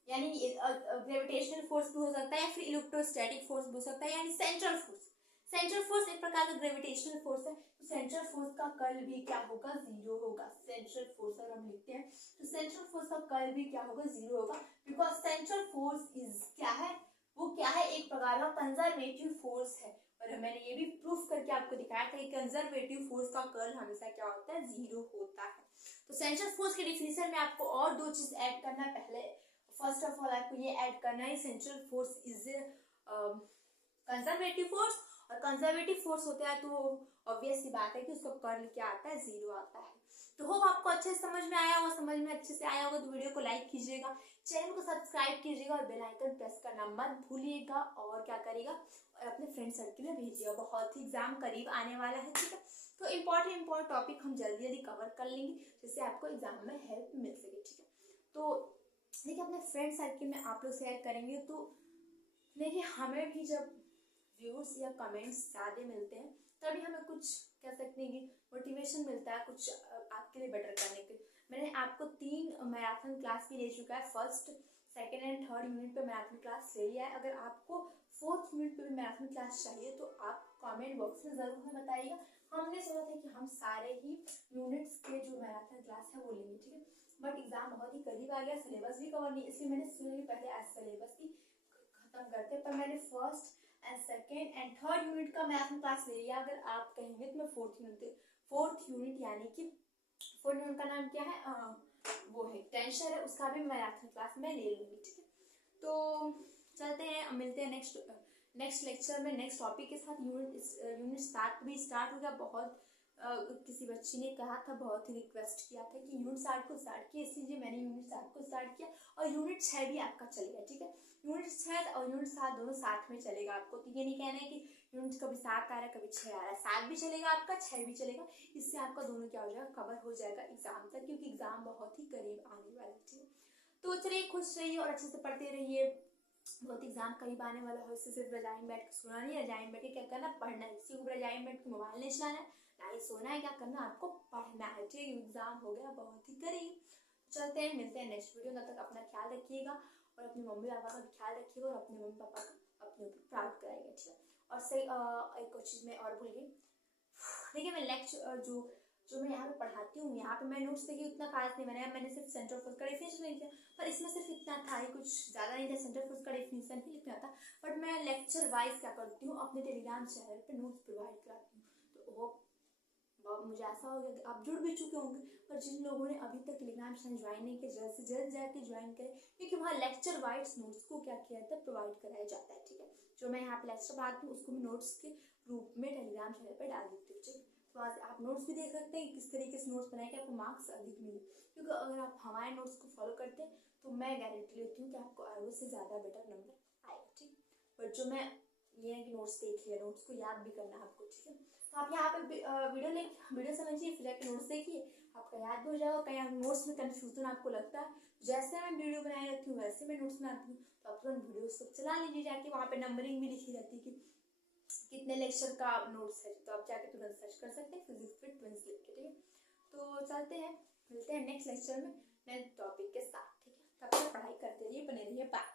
यानी ग्रेविटेशनल फोर्स भी हो सकता है, या फिर इलेक्ट्रोस्टैटिक फोर्स भी हो सकता है, यानी सेंट्रल फोर्स। सेंट्रल फोर्स एक प्रकार का ग्रेविटेशनल फोर्स है, तो सेंट्रल फोर्स का कर्ल भी क्या होगा, 0 होगा। सेंट्रल फोर्स अगर हम लिखते हैं तो सेंट्रल फोर्स का कर्ल भी क्या होगा, 0 होगा, बिकॉज सेंट्रल फोर्स इज क्या है, वो क्या है, एक प्रकार का कंजर्वेटिव फोर्स है। और मैंने ये भी प्रूफ करके आपको दिखाया था कि कंजर्वेटिव फोर्स का कर्ल हमेशा क्या होता है, 0 होता है। तो सेंट्रल फोर्स के डिफिनीशन में आपको और 2 चीज ऐड करना है। पहले फर्स्ट ऑफ ऑल आपको ये ऐड करना है central force is conservative force, और कंजर्वेटिव फोर्स होता है तो ऑब्वियस सी बात है कि उसका कर्ल क्या आता है, 0 आता है। तो होप आपको अच्छे से समझ में आया होगा, समझ में अच्छे से आया होगा तो वीडियो को लाइक कीजिएगा, चैनल को सब्सक्राइब कीजिएगा और बेल आइकन प्रेस करना मत भूलिएगा। और क्या करिएगा, और अपने फ्रेंड सर्किल में भेजिएगा। बहुत ही एग्जाम करीब आने वाला है, ठीक है। तो इम्पोर्टेंट टॉपिक हम जल्दी जल्दी कवर कर लेंगे जिससे आपको एग्जाम में हेल्प मिल सके, ठीक है। तो देखिए अपने फ्रेंड सर्किल में आप लोग शेयर करेंगे तो देखिए हमें भी जब व्यूज या कमेंट्स ज़्यादा मिलते हैं तभी हमें कुछ कह सकते हैं कि मोटिवेशन मिलता है कुछ आपके लिए बेटर करने के। मैंने आपको 3 मैराथन क्लास भी दे चुका है, first second and third unit पे मैराथन क्लास ले लिया है। अगर आपको फोर्थ यूनिट पे भी मैराथन क्लास चाहिए तो आप कमेंट बॉक्स में ज़रूर हमें बताइएगा। हमने सोचा था कि हम सारे ही यूनिट्स के जो मैराथन क्लास है वो लेंगे, ठीक है। बट एग्जाम बहुत ही करीब आ गया, सिलेबस भी कवर नहीं, इसलिए मैंने सोचा कि पहले आज सिलेबस ही खत्म करते। पर मैंने first and second and third unit का मैराथन क्लास ले लिया। अगर आप कहेंगे तो मैं फोर्थ यूनिट यानी कि फोर्थ यूनिट का नाम क्या है, वो है टेंशन है, उसका भी मैराथन क्लास मैं ले लूंगी, ठीक है। तो चलते हैं, मिलते हैं नेक्स्ट लेक्चर में नेक्स्ट टॉपिक के साथ। यूनिट 7 भी स्टार्ट हो गया। बहुत किसी बच्ची ने कहा था, बहुत ही रिक्वेस्ट किया था कि यूनिट 7 को स्टार्ट किया, इसलिए मैंने यूनिट 7 को स्टार्ट किया। और यूनिट 6 भी आपका चलेगा, ठीक है। यूनिट 6 और यूनिट 7 दोनों साथ में चलेगा। आपको तो ये नहीं कहना है कि यूनिट कभी 7 आ रहा है कभी 6 आ रहा है, 7 भी चलेगा आपका, 6 भी चलेगा। इससे आपका दोनों क्या हो जाएगा, कवर हो जाएगा एग्जाम तक, क्योंकि एग्जाम बहुत ही करीब आने वाला है, ठीक है। तो चलिए खुश रहिए और अच्छे से पढ़ते रहिए। बहुत एग्जाम करीब आने वाला हो, इससे सिर्फ रजाई में बैठ के सोना नहीं, रजाई में बैठ के क्या करना, पढ़ना है। किसी को रजाई में बैठ के मोबाइल नहीं चलाना है, ना ही सोना है, क्या करना आपको पढ़ना है, ठीक है। एग्जाम हो गया बहुत ही करीब। चलते हैं, मिलते हैं नेक्स्ट वीडियो। तब तक अपना ख्याल रखिएगा और अपने मम्मी पापा का ख्याल रखिएगा और अपने मम्मी पापा का अपने ऊपर प्राउड कराइएगा, ठीक है। और सही एक चीज़ मैं और भूल गई, देखिए मैं लेक्चर जो मैं यहाँ पे पढ़ाती हूँ, यहाँ पे मैं नोट्स देखिए उतना खास नहीं बनाया, मैंने सिर्फ सेंटर फोर्स का डेफिनेशन नहीं किया, पर इसमें सिर्फ इतना था ही, कुछ ज़्यादा नहीं था, सेंटर फोर्स का डेफिनेशन ही लिखना था। बट मैं लेक्चर वाइज क्या करती हूँ, अपने टेलीग्राम चैनल पे नोट्स प्रोवाइड कराती हूँ। तो वो मुझे ऐसा हो गया कि आप जुड़ भी चुके होंगे, पर जिन लोगों ने अभी तक टेलीग्राम चैनल ज्वाइन नहीं किया, जल्द से जल्द जाके ज्वाइन करें, क्योंकि वहाँ लेक्चर वाइज नोट्स को क्या किया जाता है, प्रोवाइड कराया जाता है, ठीक है। जो मैं यहाँ पे लेक्चर पढ़ाती हूँ उसको मैं नोट्स के रूप में टेलीग्राम चैनल पर डाल देती हूँ, ठीक है। तो आज आप नोट्स भी देख सकते हैं किस तरीके से नोट्स बनाए कि आपको मार्क्स अधिक मिले, क्योंकि अगर आप हमारे नोट्स को फॉलो करते हैं तो मैं गारंटी लेती हूँ कि आपको आगे से ज़्यादा बेटर नंबर आएगा, ठीक। बट जो मैं ये है कि नोट्स देख लिया, नोट्स को याद भी करना है आपको, ठीक है। तो आप यहाँ पे वीडियो समझिए, फिर जाके नोट्स देखिए, आपका याद भी हो जाएगा। कहीं नोट्स में कन्फ्यूजन आपको लगता है, जैसे मैं वीडियो बनाई रहती हूँ वैसे मैं नोट्स बनाती हूँ, तो आप तुरंत वीडियो को चला लीजिए जाके, वहाँ पे नंबरिंग भी लिखी रहती है कि कितने लेक्चर का नोट्स है, तो आप जाके तुरंत सर्च कर सकते हैं फिजिक्स फिट ट्विंस लिख के, ठीक है। तो चलते हैं, मिलते हैं नेक्स्ट लेक्चर में नए टॉपिक के साथ, ठीक है। तब तक पढ़ाई करते रहिए, बने रहिए, बाय।